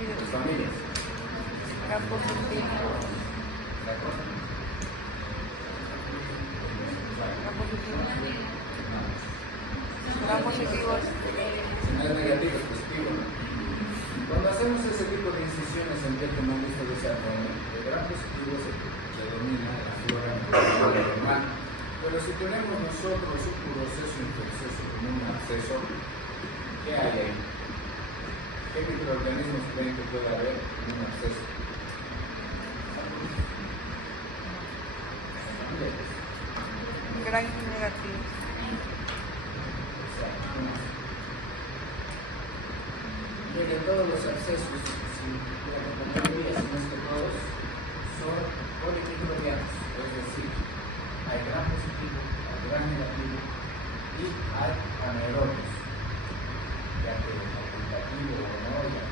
Tus familias. Gran positivo. Gran positivos. Si no es negativo, es positivo. Cuando hacemos ese tipo de incisiones en piel que hemos visto de ese abdomen, el gran positivo es el que predomina la flora normal. Pero si tenemos nosotros un proceso infeccioso como un absceso, ¿qué hay ahí? ¿Qué microorganismos creen que puede haber en un absceso? Gran negativo. Miren, todos los abscesos, la mayoría, si no es que todos, son polimicrobianos, es decir, hay gran positivo, hay gran negativo y hay anaerobios, ya que facultativo o no, ya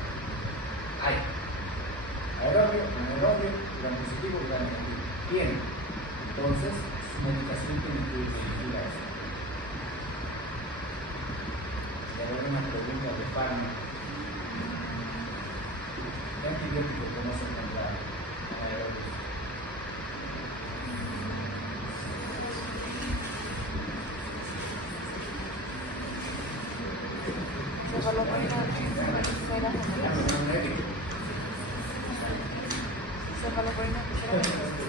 hay aerobio, anaerobio, gran positivo, gran negativo. Bien, entonces su medicación tiene que ir dirigida a eso. Y ahora una pregunta de fármaco. ¿Qué antibiótico podemos encontrar anaerobios? Cefalosporina tercera generación. Cefalosporina tercera generación.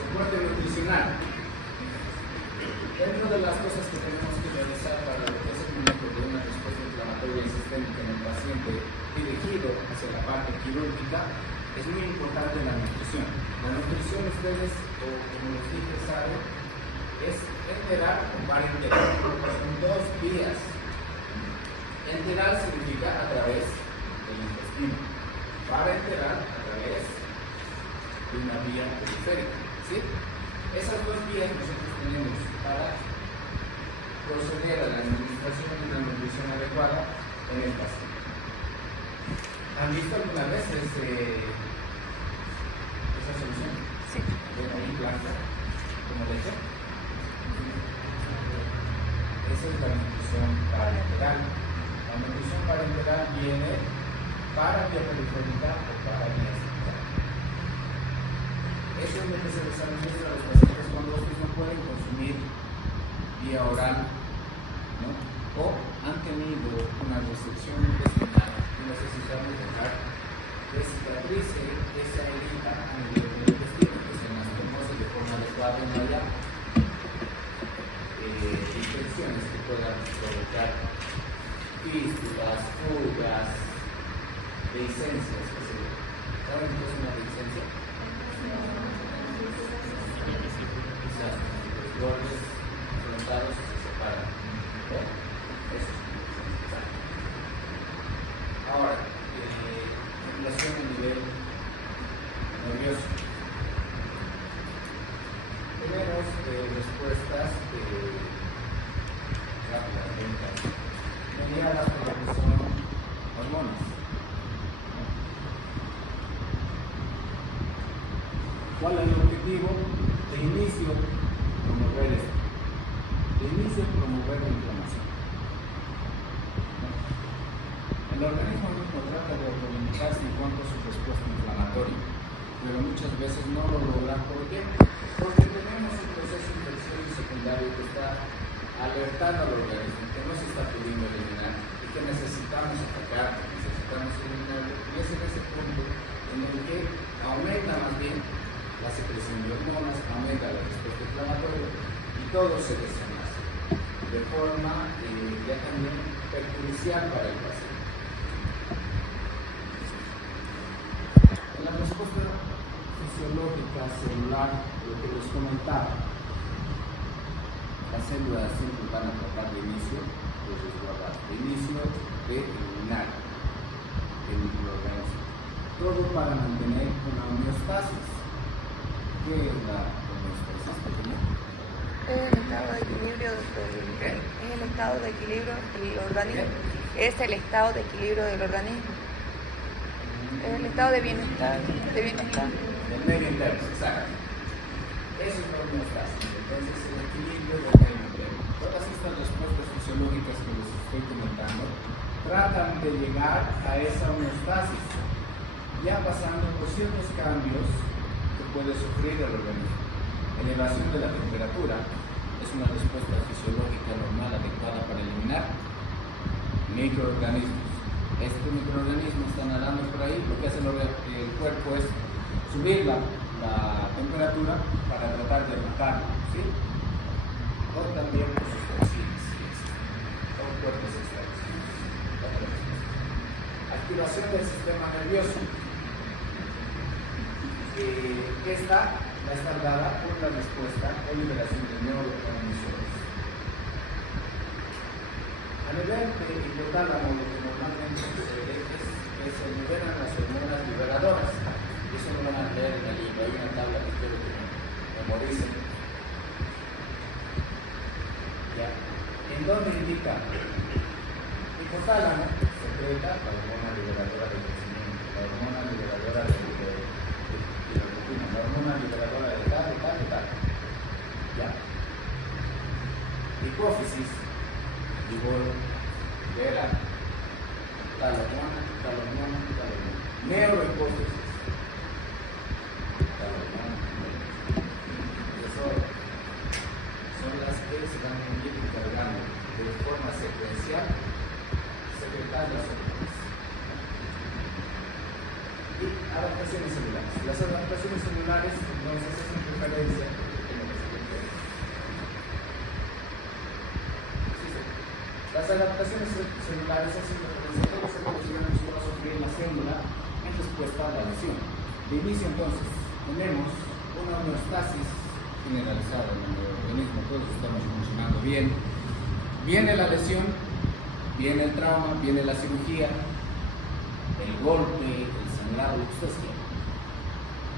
Soporte nutricional. Es una de las cosas que tenemos que realizar para lo que es el manejo de una respuesta inflamatoria y sistémica en el paciente dirigido hacia la parte quirúrgica. Es muy importante la nutrición. La nutrición, ustedes, como les dije, saben, es enteral o parenteral. Son dos vías. Enteral significa a través del intestino. Parenteral a través de una vía periférica. ¿Sí? Esas dos vías nosotros tenemos para proceder a la administración de una nutrición adecuada en el paciente. ¿Han visto alguna vez esa solución? Sí. ¿Ven ahí blanca? ¿Como leche? Esa es la nutrición parenteral. La nutrición parenteral viene para vía periférica o para vía central. Eso es lo que se les administra a los pacientes cuando estos no pueden consumir vía oral, ¿no? O han tenido una recepción intestinal y necesitamos dejar que cicatrice esa herida a nivel del intestino, que se anastomose de forma adecuada y no haya infecciones que puedan provocar fístulas, fugas, dehiscencias, que se ¿saben qué es una dehiscencia? Los bordes frontales se separan. Eso. Ahora, regulación a nivel nervioso. Tenemos respuestas rápidas, lentas, mediadas por lo que son hormonas. ¿Cuál es el objetivo? De inicio, promover esto. De inicio, promover la inflamación. El organismo mismo trata de autolimitarse en cuanto a su respuesta inflamatoria, pero muchas veces no lo logra. ¿Por qué? Porque tenemos un proceso infeccioso secundario que está alertando al organismo que no se está pudiendo eliminar y que necesitamos atacar, necesitamos eliminarlo. Y es en ese punto en el que aumenta más bien la secreción de hormonas, aumenta la respuesta inflamatoria y todo se desenlaza de forma ya también perjudicial para el paciente. En la respuesta fisiológica celular, lo que les comentaba, las células siempre van a tratar de inicio de resguardar, de inicio de eliminar el microorganismo. Todo para mantener una homeostasis. ¿Qué es la homeostasis? Es el estado de equilibrio es el estado de equilibrio del organismo. Es el estado de equilibrio del organismo. Es el estado de bienestar. El medio interno, exacto. Eso es la homeostasis. Entonces, el equilibrio del medio interno. Todas estas respuestas fisiológicas que les estoy comentando tratan de llegar a esa homeostasis, ya pasando por ciertos cambios que puede sufrir el organismo. Elevación de la temperatura es una respuesta fisiológica normal adecuada para eliminar microorganismos. Este microorganismo está nadando por ahí, lo que hace el cuerpo es subir la temperatura para tratar de matarlo, ¿sí? O también por sus toxinas, o cuerpos externos. Activación del sistema nervioso. Esta va a estar dada por la respuesta o liberación de neurotransmisores. A nivel hipotálamo, lo que normalmente sucede es se liberan las hormonas liberadoras. Eso lo van a leer en el libro. Hay una tabla que quiero que memoricen. ¿Ya? ¿En dónde indica? Hipotálamo secreta la hormona liberadora del crecimiento, la hormona liberadora de la hormona liberadora de tal. ¿Ya? Hipófisis, libera tal hormona. Neurohipófisis, tal hormona. adaptaciones celulares. Las adaptaciones celulares entonces hacen referencia las adaptaciones celulares hacen referencia a todos los evoluciones que va a sufrir la célula en respuesta a la lesión. De inicio entonces tenemos una homeostasis generalizada en el organismo, todos estamos funcionando bien. Viene la lesión, viene el trauma, viene la cirugía, el golpe, el sangrado, lo que ustedes quieran.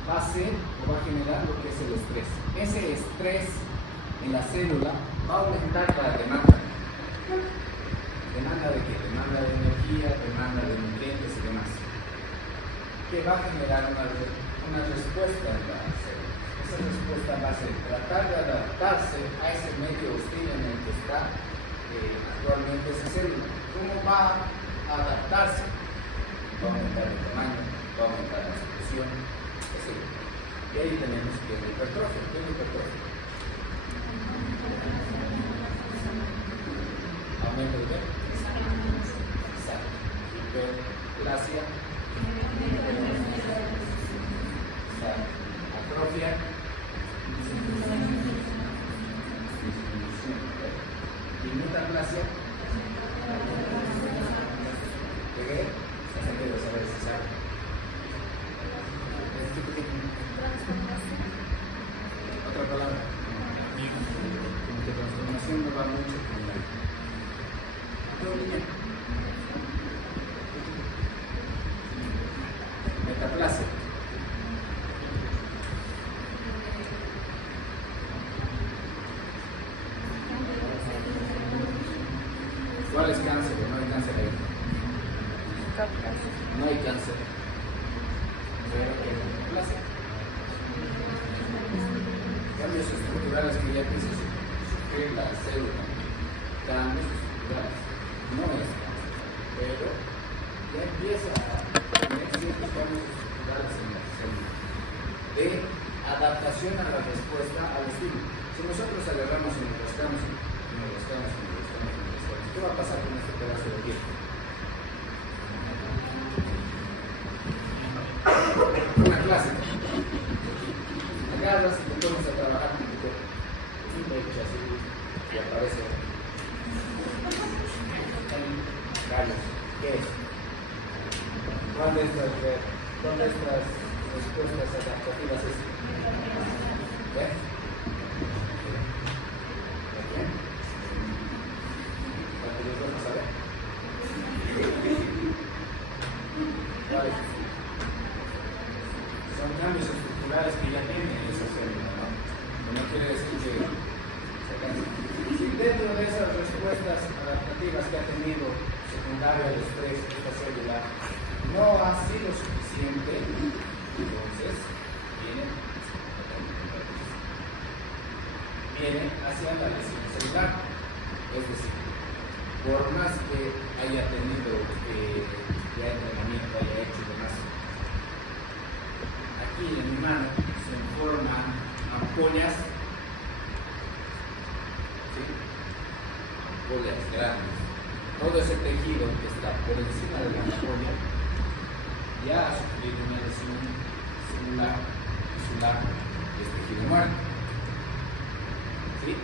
Va a ser o va a generar lo que es el estrés. Ese estrés en la célula va a aumentar la demanda. ¿Demanda de qué? Demanda de energía, demanda de nutrientes y demás. Que va a generar una respuesta en la célula. Esa respuesta va a ser tratar de adaptarse a ese medio hostil en el que está actualmente esa célula. ¿Cómo va a adaptarse? Va a aumentar el tamaño, va a aumentar la expresión, etc. Y ahí tenemos que es la hipertrofia. ¿Qué es la hipertrofia? Aumento de qué? Exacto. Hiperplasia. Atrofia. Y metaplasia. ¿Qué? Esa quiero saber si sabe. Otra palabra. Como que transformación no va mucho con la. Metaplasia. ¿Cuál es cáncer? No hay cáncer ahí. No hay cáncer. Pero que es metaplasia. Cambios estructurales que ya empieza a sufrir la célula. Cambios estructurales. No es cáncer, pero ya empieza a tener ciertos cambios estructurales en la célula de adaptación a la respuesta al estímulo. Si nosotros agarramos y nos rascamos, ¿qué va a pasar con este pedazo de piel? Una clásica. Agarras y te pones a trabajar con tu cuerpo. Y te echas así y aparece gallos. ¿Qué es? ¿Cuál de estas respuestas adaptativas es? ¿Ves? ¿Bien? ¿Para que los vamos a ver? ¿Cuáles? Son cambios estructurales que ya tiene esa célula, ¿no? No quiere decir que si dentro de esas respuestas adaptativas que ha tenido secundaria al estrés esta célula no ha sido suficiente, entonces viene hacia la lesión celular. Es decir, por más que haya tenido ya entrenamiento, haya hecho demás, aquí en mi mano se forman ampollas, ¿sí? Ampollas grandes. Todo ese tejido que está por encima de la ampolla ya ha sufrido una lesión celular, tisular, y es tejido muerto. ¿Sí?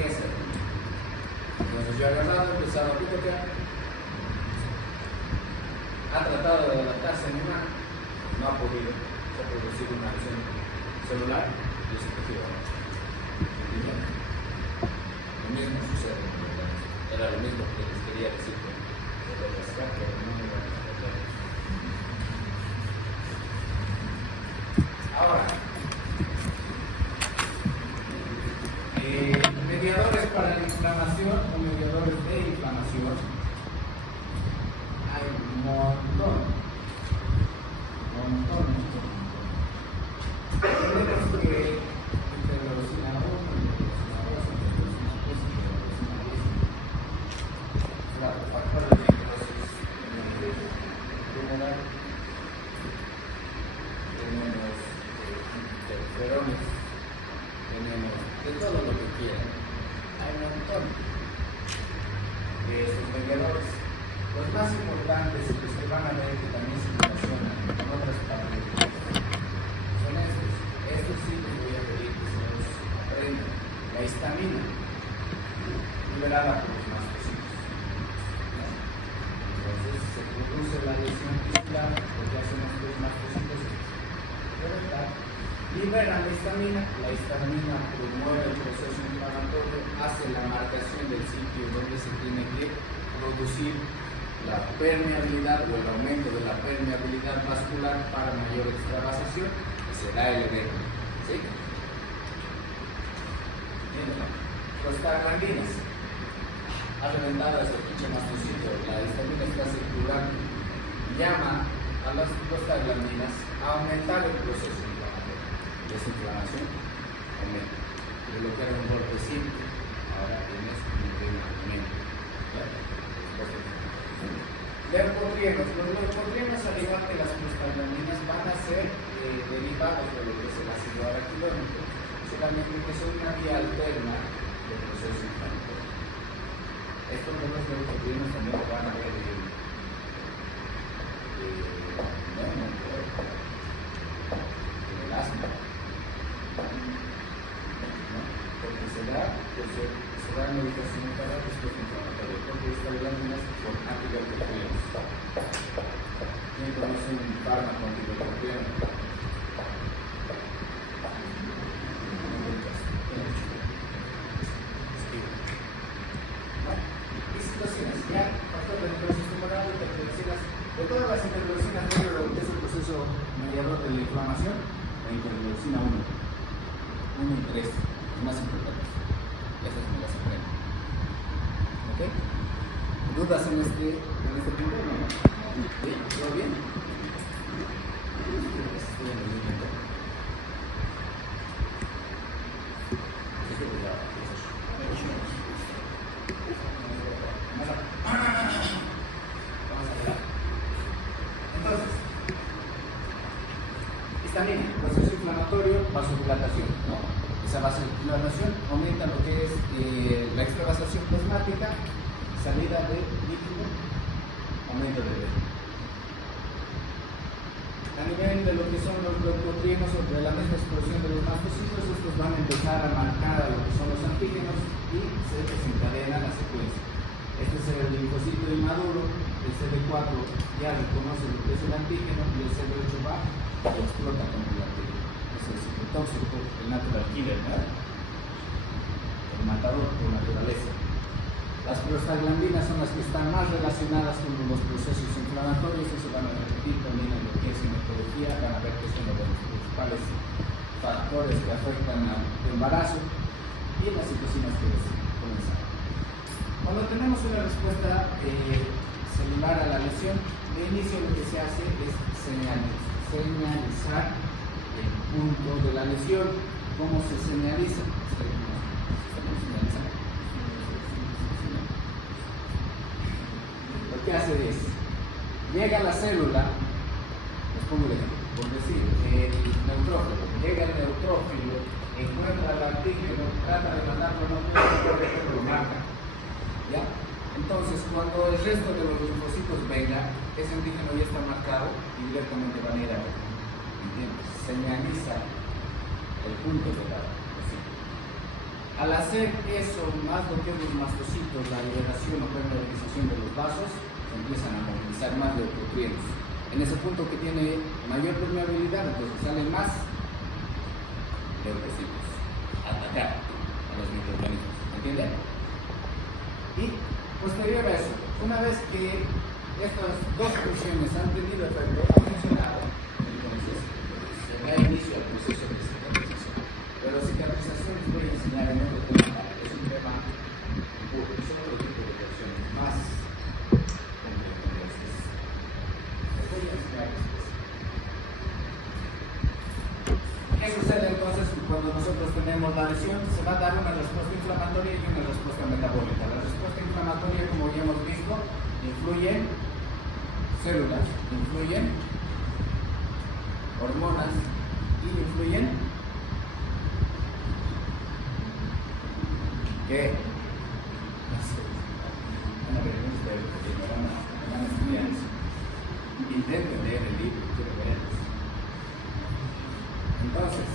Esa es la línea. Entonces yo he agarrado, he empezado a picotear, ha tratado de adaptarse a mi mano, no ha podido, se ha producido una lesión celular y ese tejido muerto. Lo mismo sucede en el organismo. Era lo mismo que les quería decir con el rescate, pero no me van a rescatar. Ahora, mediadores para la inflamación o mediadores de inflamación hay un montón. Tenemos que interleucina 1, interleucina 2, interleucina 3, interleucina 10. Factor de necrosis tumoral. Tenemos interferones, tenemos de todo lo que quieran. Hay un montón de estos mediadores. Los más importantes que se van a ver que también se relacionan con otras partes tisular, porque hacen los mastocitos liberan la histamina promueve el proceso inflamatorio, hace la marcación del sitio donde se tiene que producir la permeabilidad o el aumento de la permeabilidad vascular para mayor extravasación, que será el edema. ¿Sí? Prostaglandinas. Ha reventado ese pinche mastocito, la histamina está circulando. Llama a las prostaglandinas a aumentar el proceso inflamatorio. Esa inflamación aumenta. Y lo que era un golpe simple, ahora tienes un aumento. Leucotrienos. Los leucotrienos, al igual que las prostaglandinas, van a ser derivados de lo que es el ácido araquidónico, solamente que son una vía alterna del proceso inflamatorio. Estos de los leucotrienos también lo van a ver en el asma, porque se da medicación para el respuesta inflamatoria, porque estas glándulas son antileucotrienos. ¿Quién conoce un fármaco antileucotrieno? Y citocinas, ya, factor de necrosis tumoral, interleucinas, de todas las interleucinas, lo que es el proceso mediador de la inflamación, la interleucina 1 y 3, los más importantes. Esas me las aprendo. ¿Ok? ¿Dudas en este punto? No. ¿Sí? ¿Todo bien? Estoy en el mismo. Entonces, histamina, proceso inflamatorio, vasodilatación, ¿no? Esa vasodilatación aumenta lo que es la extravasación plasmática, salida de líquido, aumento de edema. A nivel de lo que son los leucotrienos o de la misma explosión de los mastocitos, estos van a empezar a marcar a lo que son los antígenos y se desencadena la secuencia. Este es el linfocito inmaduro, el CD4 ya reconoce lo que es el antígeno y el CD8 va y explota con el antígeno. Ese es el tóxico, el natural killer, ¿verdad? El matador por naturaleza. Las prostaglandinas son las que están más relacionadas con los procesos inflamatorios, eso van a repetir también en lo que es ginecología, van a ver que es uno de los principales factores que afectan al embarazo y las citocinas que comenzar. Cuando tenemos una respuesta celular a la lesión, de inicio lo que se hace es señalizar el punto de la lesión. ¿Cómo se señaliza? Lo que hace es, llega la célula, les pongo el ejemplo, por decir, el neutrófilo, llega el neutrófilo, encuentra el antígeno, trata de matarlo, no puede, lo mata. ¿Ya? Entonces, cuando el resto de los linfocitos venga, ese antígeno ya está marcado y directamente van a ir a señaliza el punto de la lesión. Al hacer eso, más lo que es los mastocitos, la liberación o permeabilización de los vasos, se empiezan a movilizar más leucotrienos. En ese punto que tiene mayor permeabilidad, entonces salen más leucocitos a atacar a los microorganismos. ¿Entienden? Y posterior a eso, una vez que estas dos funciones han tenido efecto, han funcionado, entonces se da inicio al proceso de cicatrización. Pero cicatrización les voy a enseñar en otro tema, es un tema puro, es otro tipo de operaciones más complejas. Les voy a enseñar después. ¿Qué sucede entonces cuando nosotros tenemos la lesión? Se va a dar una respuesta inflamatoria y una respuesta metabólica. La respuesta inflamatoria, como ya hemos visto, influyen células, influyen hormonas y influyen ¿qué? No sé. Van a ver, van a estudiar eso. Intenten leer el libro, quiero ver eso. Entonces,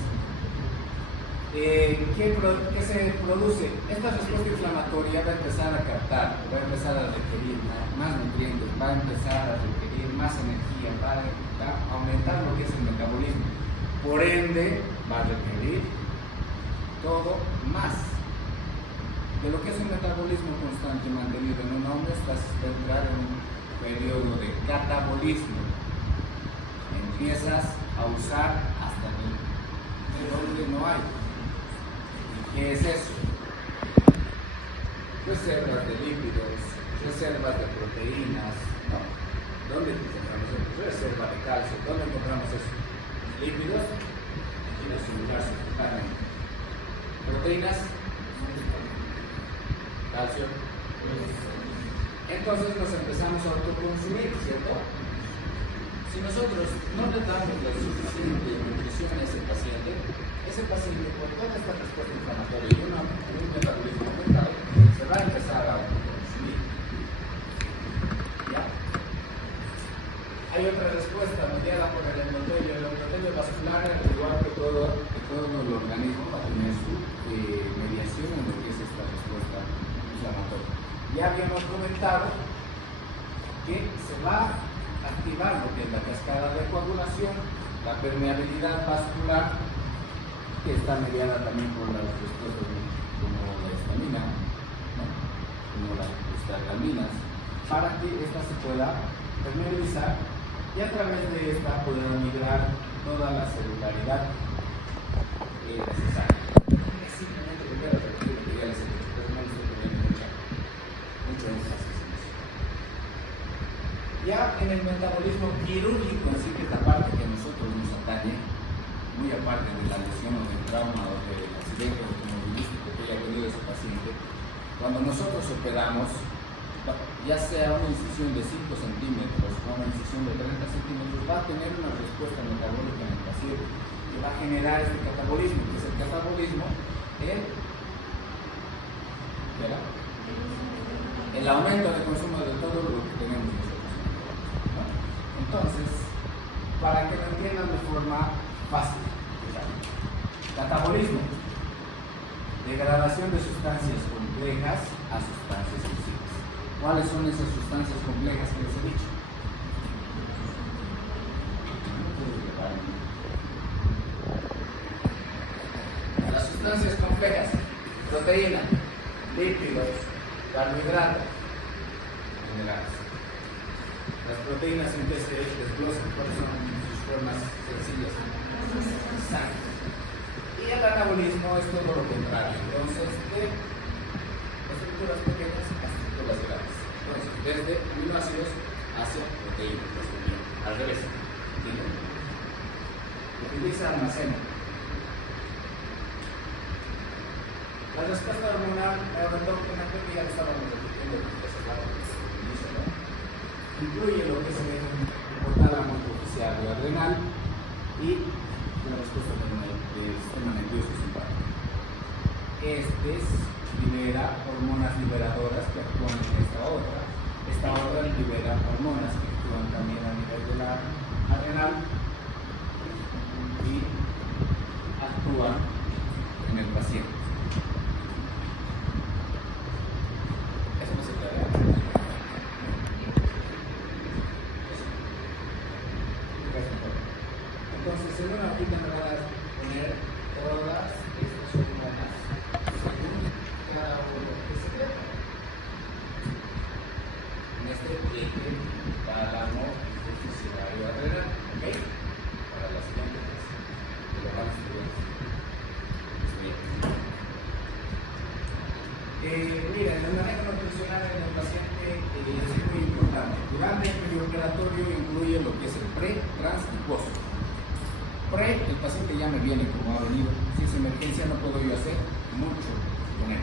¿Qué se produce? Esta respuesta inflamatoria va a empezar a captar, va a empezar a requerir más nutrientes, va a empezar a requerir más energía, va a aumentar lo que es el metabolismo. Por ende, va a requerir todo más. De lo que es un metabolismo constante mantenido en un hombre, estás a entrar en un periodo de catabolismo. Empiezas a usar hasta de donde no hay. ¿Qué es eso? Reservas de lípidos, reservas de proteínas, ¿no? ¿Dónde encontramos eso? Reserva de calcio, ¿dónde encontramos eso? Lípidos, aquí en su lugar subcutáneo. Proteínas, calcio. Entonces nos empezamos a autoconsumir, ¿cierto? Si nosotros no le damos la suficiente nutrición a ese paciente con toda esta respuesta inflamatoria y un metabolismo aumentado, se va a empezar a autoconsumir. ¿Ya? Hay otra respuesta mediada por el endotelio. El endotelio vascular, al igual que todo el organismo, va a tener su mediación en lo que es esta respuesta inflamatoria. Ya habíamos comentado que se va a activar lo que es la cascada de coagulación, la permeabilidad vascular, que está mediada también por las respuestas como la histamina, ¿no? Como las prostaglandinas, para que esta se pueda permeabilizar y a través de esta poder migrar toda la celularidad necesaria. Es simplemente volver a repetir lo que ya les he dicho, pero no les estoy poniendo mucho énfasis en eso. Ya en el metabolismo quirúrgico, en sí, que es la parte que a nosotros nos atañe, muy aparte de la lesión o del trauma o del accidente automovilístico que haya tenido ese paciente, cuando nosotros operamos, ya sea una incisión de 5 centímetros o una incisión de 30 centímetros, va a tener una respuesta metabólica en el paciente que va a generar este catabolismo, que es el catabolismo, el aumento de consumo de todo lo que tenemos nosotros. Entonces, para que lo entiendan de forma fácil, catabolismo, degradación de sustancias complejas a sustancias sensibles. ¿Cuáles son esas sustancias complejas que les he dicho? Las sustancias complejas: proteína, lípidos, carbohidratos, minerales. Las proteínas en que se desglosan, ¿cuáles son sus formas sencillas? Sangre. Y el anabolismo es todo lo contrario. Entonces, de estructuras pequeñas a estructuras grandes. Entonces, desde aminoácidos hacia proteínas, al revés. ¿Entienden? Utiliza almacén. La respuesta hormonal, creo que ya lo estábamos repitiendo desde hace rato, incluye lo que es el hipotálamo hipoficiario adrenal y la respuesta del sistema nervioso simpático. Libera hormonas liberadoras que actúan en esta otra. Esta otra libera hormonas que actúan también a nivel de la adrenal y actúan en el paciente. Eso no se puede ver. Entonces, en una hojita me van a poner todas estas hormonas según cada uno que se ve. En este eje tálamo hipoficiario adrenal, ¿ok? Para la siguiente clase, que lo van a estudiar. Miren, el manejo nutricional en el paciente es muy importante. Durante el perioperatorio incluye lo que es el pre, trans y post. Pre, el paciente ya me viene como ha venido. Si es emergencia, no puedo yo hacer mucho con él.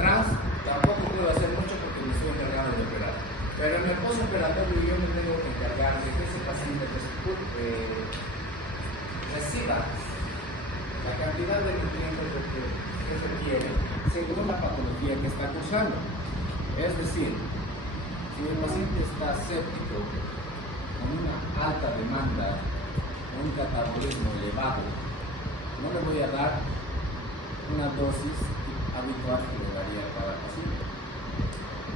Trans, tampoco puedo hacer mucho porque me estoy encargado de operar. Pero en el postoperatorio yo me tengo que encargar de que ese paciente reciba la cantidad de nutrientes que requiere según la patología que está cursando. Es decir, si el paciente está séptico, con una alta demanda, un catabolismo elevado, no le voy a dar una dosis habitual que le daría a cada paciente.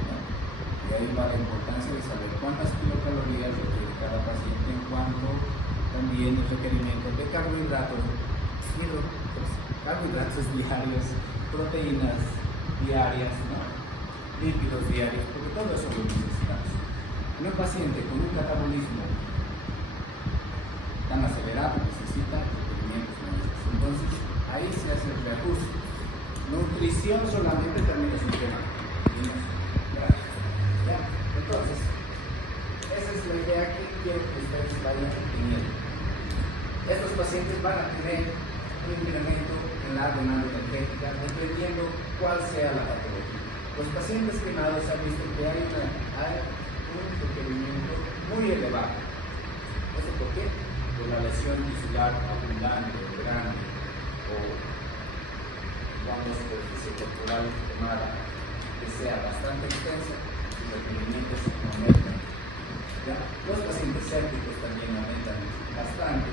¿No? Y ahí va la importancia de saber cuántas kilocalorías requiere cada paciente en cuanto también el requerimiento de carbohidratos diarios, proteínas diarias, ¿no? Lípidos diarios, porque todo eso lo necesitamos. En un paciente con un catabolismo tan acelerado necesita requerimientos mayores. Entonces, ahí se hace el reajuste. Nutrición solamente también es un tema. ¿Ya? Entonces, esa es la idea que quiero que ustedes vayan teniendo. Estos pacientes van a tener un incremento en la demanda energética, dependiendo cuál sea la patología. Los pacientes quemados han visto que hay un requerimiento muy elevado. ¿Eso por qué? Por la lesión tisular abundante, grande, o cuando superficie corporal quemada que sea bastante extensa, sus requerimientos aumentan. ¿Ya? Los pacientes sépticos también aumentan bastante.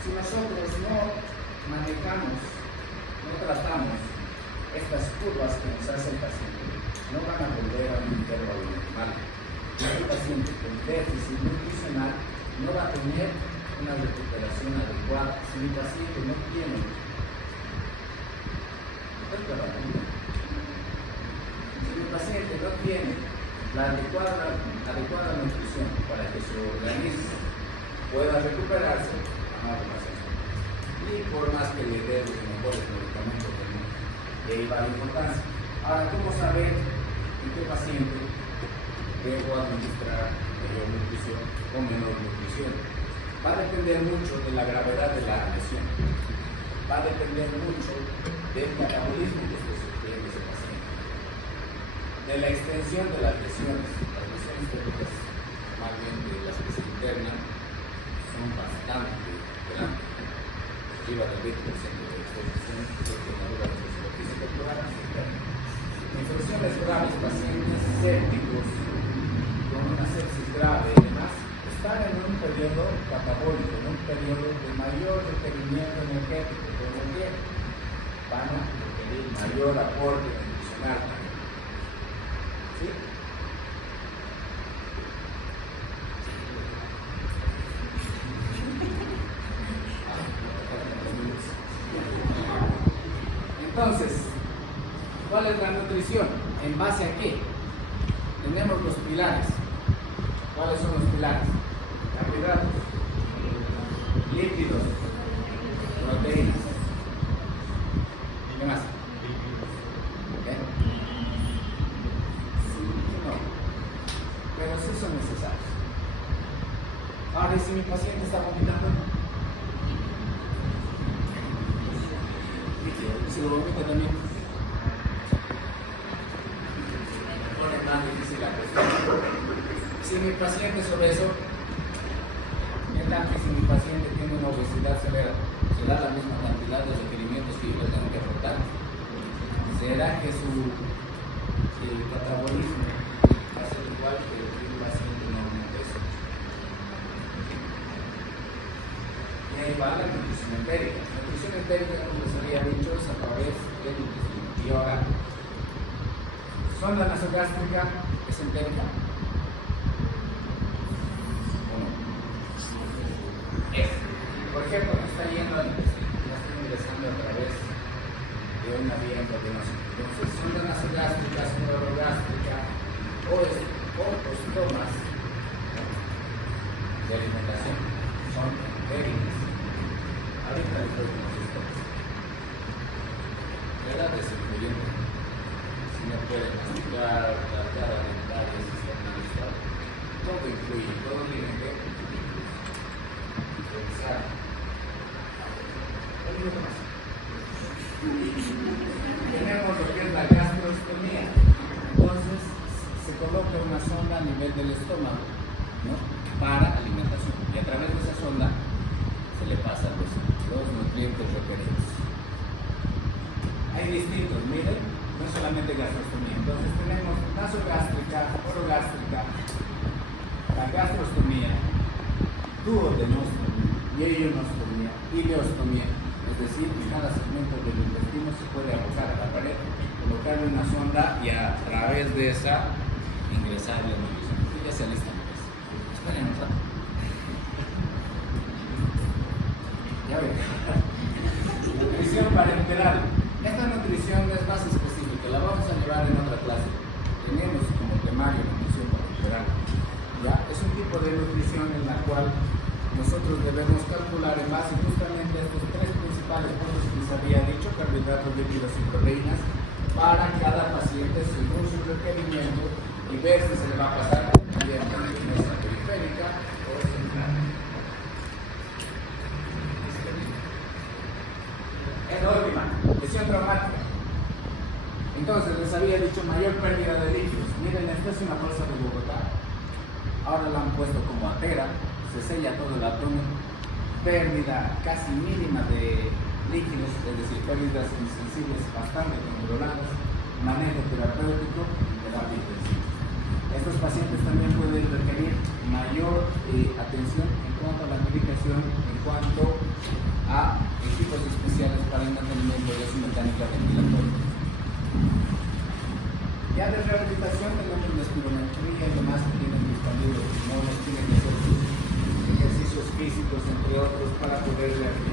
Si nosotros no manejamos, no tratamos estas curvas que nos hace el paciente, no van a volver a un intervalo normal. El paciente con déficit nutricional no va a tener una recuperación adecuada. Si mi paciente no tiene la adecuada nutrición para que su organismo pueda recuperarse, y por más que le dé los mejores medicamentos del mundo, de ahí va la importancia. Ahora, ¿cómo saber en qué paciente debo administrar mayor nutrición o menor nutrición? Va a depender mucho de la gravedad de la lesión, va a depender mucho del metabolismo que esté sufriendo ese paciente, de la extensión de las lesiones. Las lesiones térmicas, normalmente las que se internan, son bastante grandes, arriba del 20% de exposición de quemadura de la superficie corporal. Infecciones graves, pacientes sépticos con una sepsis grave y demás, están en un periodo catabólico, en un periodo de mayor requerimiento energético, por lo que van a requerir mayor aporte nutricional. ¿Sí? Entonces, ¿cuál es la nutrición? ¿En base a qué? Tenemos los pilares. ¿Cuáles son los pilares? Carbohidratos, lípidos, proteínas. ¿Qué más? ¿Okay? Sí y no. Pero sí son necesarios. Ahora, ¿y si mi paciente está vomitando? ¿Y si lo vomita también? Pone tan difícil la cuestión. Si mi paciente es obeso, ¿qué tal que si mi paciente tiene una obesidad severa, se da la misma cantidad de requerimientos que yo le tengo que aportar? ¿Será que su catabolismo va a ser igual que el de un paciente no obeso? Y ahí va la nutrición entérica. La nutrición entérica, como les había dicho, es a través de nutrición. Y ahora, sonda nasogástrica es entérica. Por ejemplo, está yendo al intestino, ya está ingresando a través de una vía intravenosa. Entonces, sonda nasogástrica, sonda orogástrica o estomas de alimentación son entéricas. Ahorita les doy unos estomas. ¿Verdad? Es influyente. Si no pueden masticar, tratar alimentarias, sistema digestional, todo influye, todo tiene que revisar. Tenemos lo que es la gastrostomía. Entonces se coloca una sonda a nivel del estómago, ¿no? Para alimentación, y a través de esa sonda se le pasan los nutrientes requeridos. Hay distintos, miren, no es solamente gastrostomía. Entonces tenemos nasogástrica, orogástrica, la gastrostomía, duodenostomía, yeyonostomía, ileostomía. Es decir, que cada segmento del intestino se puede a ingresar la nutrición. Ya se alistan. Esperen un rato. Ya ven. Nutrición parenteral. Esta nutrición es más específica, la vamos a llevar en otra clase. Tenemos como temario nutrición parenteral. ¿Ya? Es un tipo de nutrición en la cual nosotros debemos calcular en base justamente a estos tres principales puntos que les había dicho, carbohidratos, lípidos y proteínas, para cada paciente según su requerimiento y ver si se le va a pasar también en mesa periférica o central. Es la última, lesión traumática. Entonces les había dicho mayor pérdida de líquidos. Miren, esta es una bolsa de Bogotá. Ahora la han puesto como atera, se sella todo el abdomen, pérdida casi mínima de líquidos, es decir, pérdidas insensibles bastante controladas, manejo terapéutico y terapia intensiva. Estos pacientes también pueden requerir mayor atención en cuanto a la medicación, en cuanto a equipos especiales para el mantenimiento de su mecánica ventilatoria. Ya de rehabilitación tenemos la espirometría y demás que tienen disponibles, no nos tienen que hacer sus ejercicios físicos, entre otros, para poder realizar